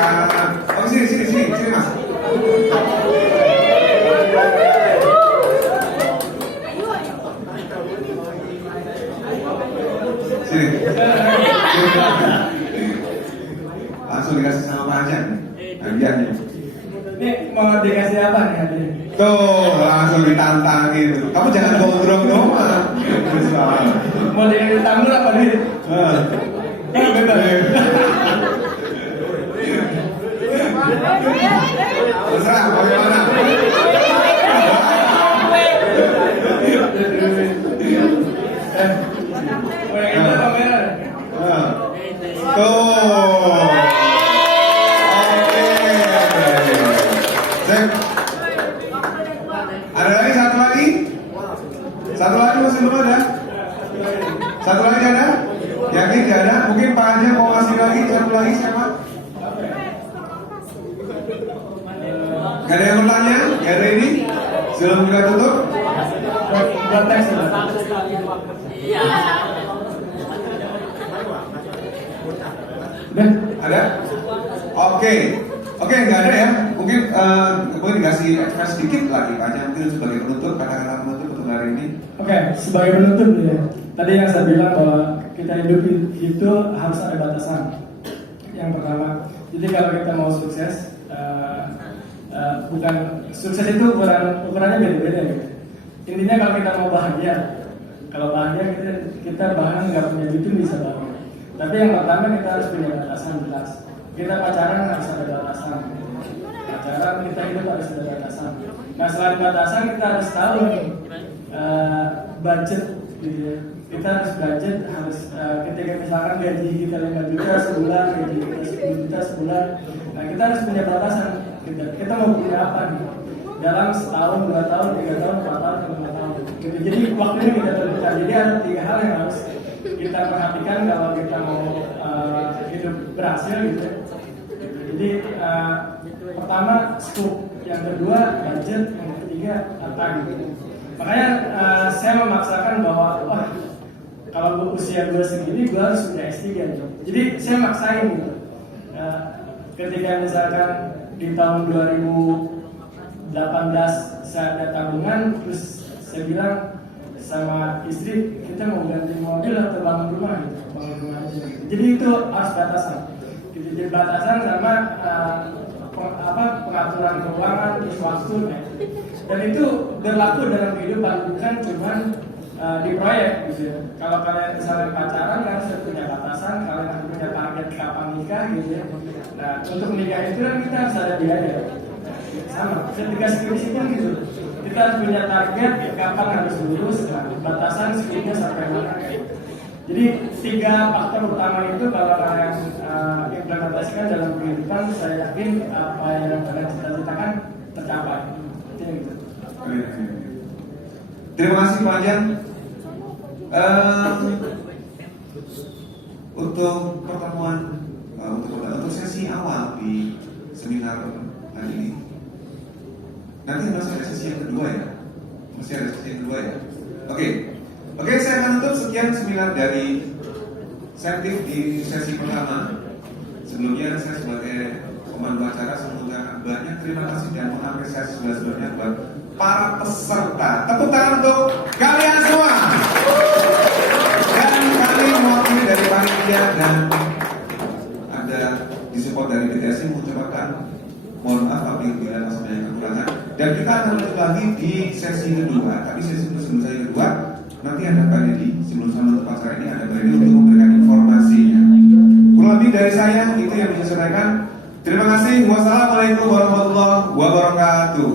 Oh sini mas. Sini. Langsung dikasih sama Pak Ajan. Hadiahnya. Ini mau dikasih apa nih hadiah? Tuh, langsung ditantangin. Kamu jangan gondrong doang. Mau dikasih tamu apa nih? Bebas. Terserah, bagaimana? Tuh. Ada lagi satu lagi? Satu lagi masih belum ada? Satu lagi ada? Yakin nggak ada? Mungkin Pak Aja mau ngasih lagi satu lagi siapa? Gak ada yang bertanya? Gak ada ini? Sebelum kita tutup? Buat tes. Udah. Ada? Oke, nggak ada ya. Mungkin boleh dikasih ekspres sedikit lagi Pak Aja, mungkin sebagai penutup, kata-kata penutup untuk hari ini. Oke, sebagai penutup ya. Tadi yang saya bilang bahwa kita hidup itu harus ada batasan. Yang pertama, jadi kalau kita mau sukses, bukan sukses itu ukurannya beda-beda gitu. Intinya kalau kita mau bahagia, kita bahkan nggak punya duit pun bisa bahagia. Tapi yang pertama kita harus punya batasan jelas. Kita pacaran harus ada batasan. Pacaran kita hidup harus ada batasan. Nah selain batasan kita harus tahu nih budget gitu ya. Kita harus budget, ketika misalkan gaji kita 5 juta sebulan, gaji kita 10 juta sebulan, nah kita harus punya batasan. Kita mau punya apa nih? Dalam setahun, 2 tahun, 3 tahun, 4 tahun, 5 tahun. Gitu. Jadi waktunya kita terbuka. Jadi ada 3 hal yang harus kita perhatikan kalau kita mau hidup berhasil gitu. Jadi pertama scope, yang kedua budget, yang ketiga apa gitu. Makanya saya memaksakan bahwa kalau usia gue segini gue harus punya S3 gitu. Jadi saya maksain gitu. Ketika misalkan di tahun 2018 saya ada tabungan, terus saya bilang sama istri kita mau ganti mobil atau bangun rumah gitu, bangun rumah aja. Jadi itu harus batasan. Gitu. Jadi batasan sama pengaturan keuangan, terus waktu. Dan itu berlaku dalam kehidupan, bukan cuman di proyek gitu ya. Kalau kalian misalnya pacaran, kalian harus punya batasan, kalian harus punya target kapan nikah gitu ya. Nah untuk nikah itu kan kita harus ada biaya. Sama, ketika skripsi pun gitu. Kita harus punya target kapan harus lulus, nah, batasan skripsinya sampai mana. Jadi 3 faktor utama itu kalau kalian implementasikan dalam kehidupan, saya yakin apa yang kalian cita-citakan tercapai. Itu gitu. Terima kasih Pak Ajan. Untuk pertemuan untuk sesi awal di seminar hari ini, nanti masih ada sesi yang kedua ya, masih ada sesi yang kedua ya. Oke, saya akan tutup sekian seminar dari Sertif di sesi pertama. Sebelumnya saya sebagai pemandu acara semoga banyak terima kasih dan mengapresiasi sebelumnya buat para peserta. Tepuk tangan untuk kalian semua. Dan kami mewakili dari panitia dan ada disupport dari BTSI mengucapkan mohon maaf apabila masih banyak kekurangan. Dan kita akan lanjut lagi di sesi kedua. Tapi sesi kedua nanti ada Pak Deddy. Sebelum sama untuk acara ini ada Pak Deddy untuk memberikan informasinya. Kurang lebih dari saya itu yang bisa saya sampaikan. Terima kasih. Wassalamualaikum warahmatullahi wabarakatuh.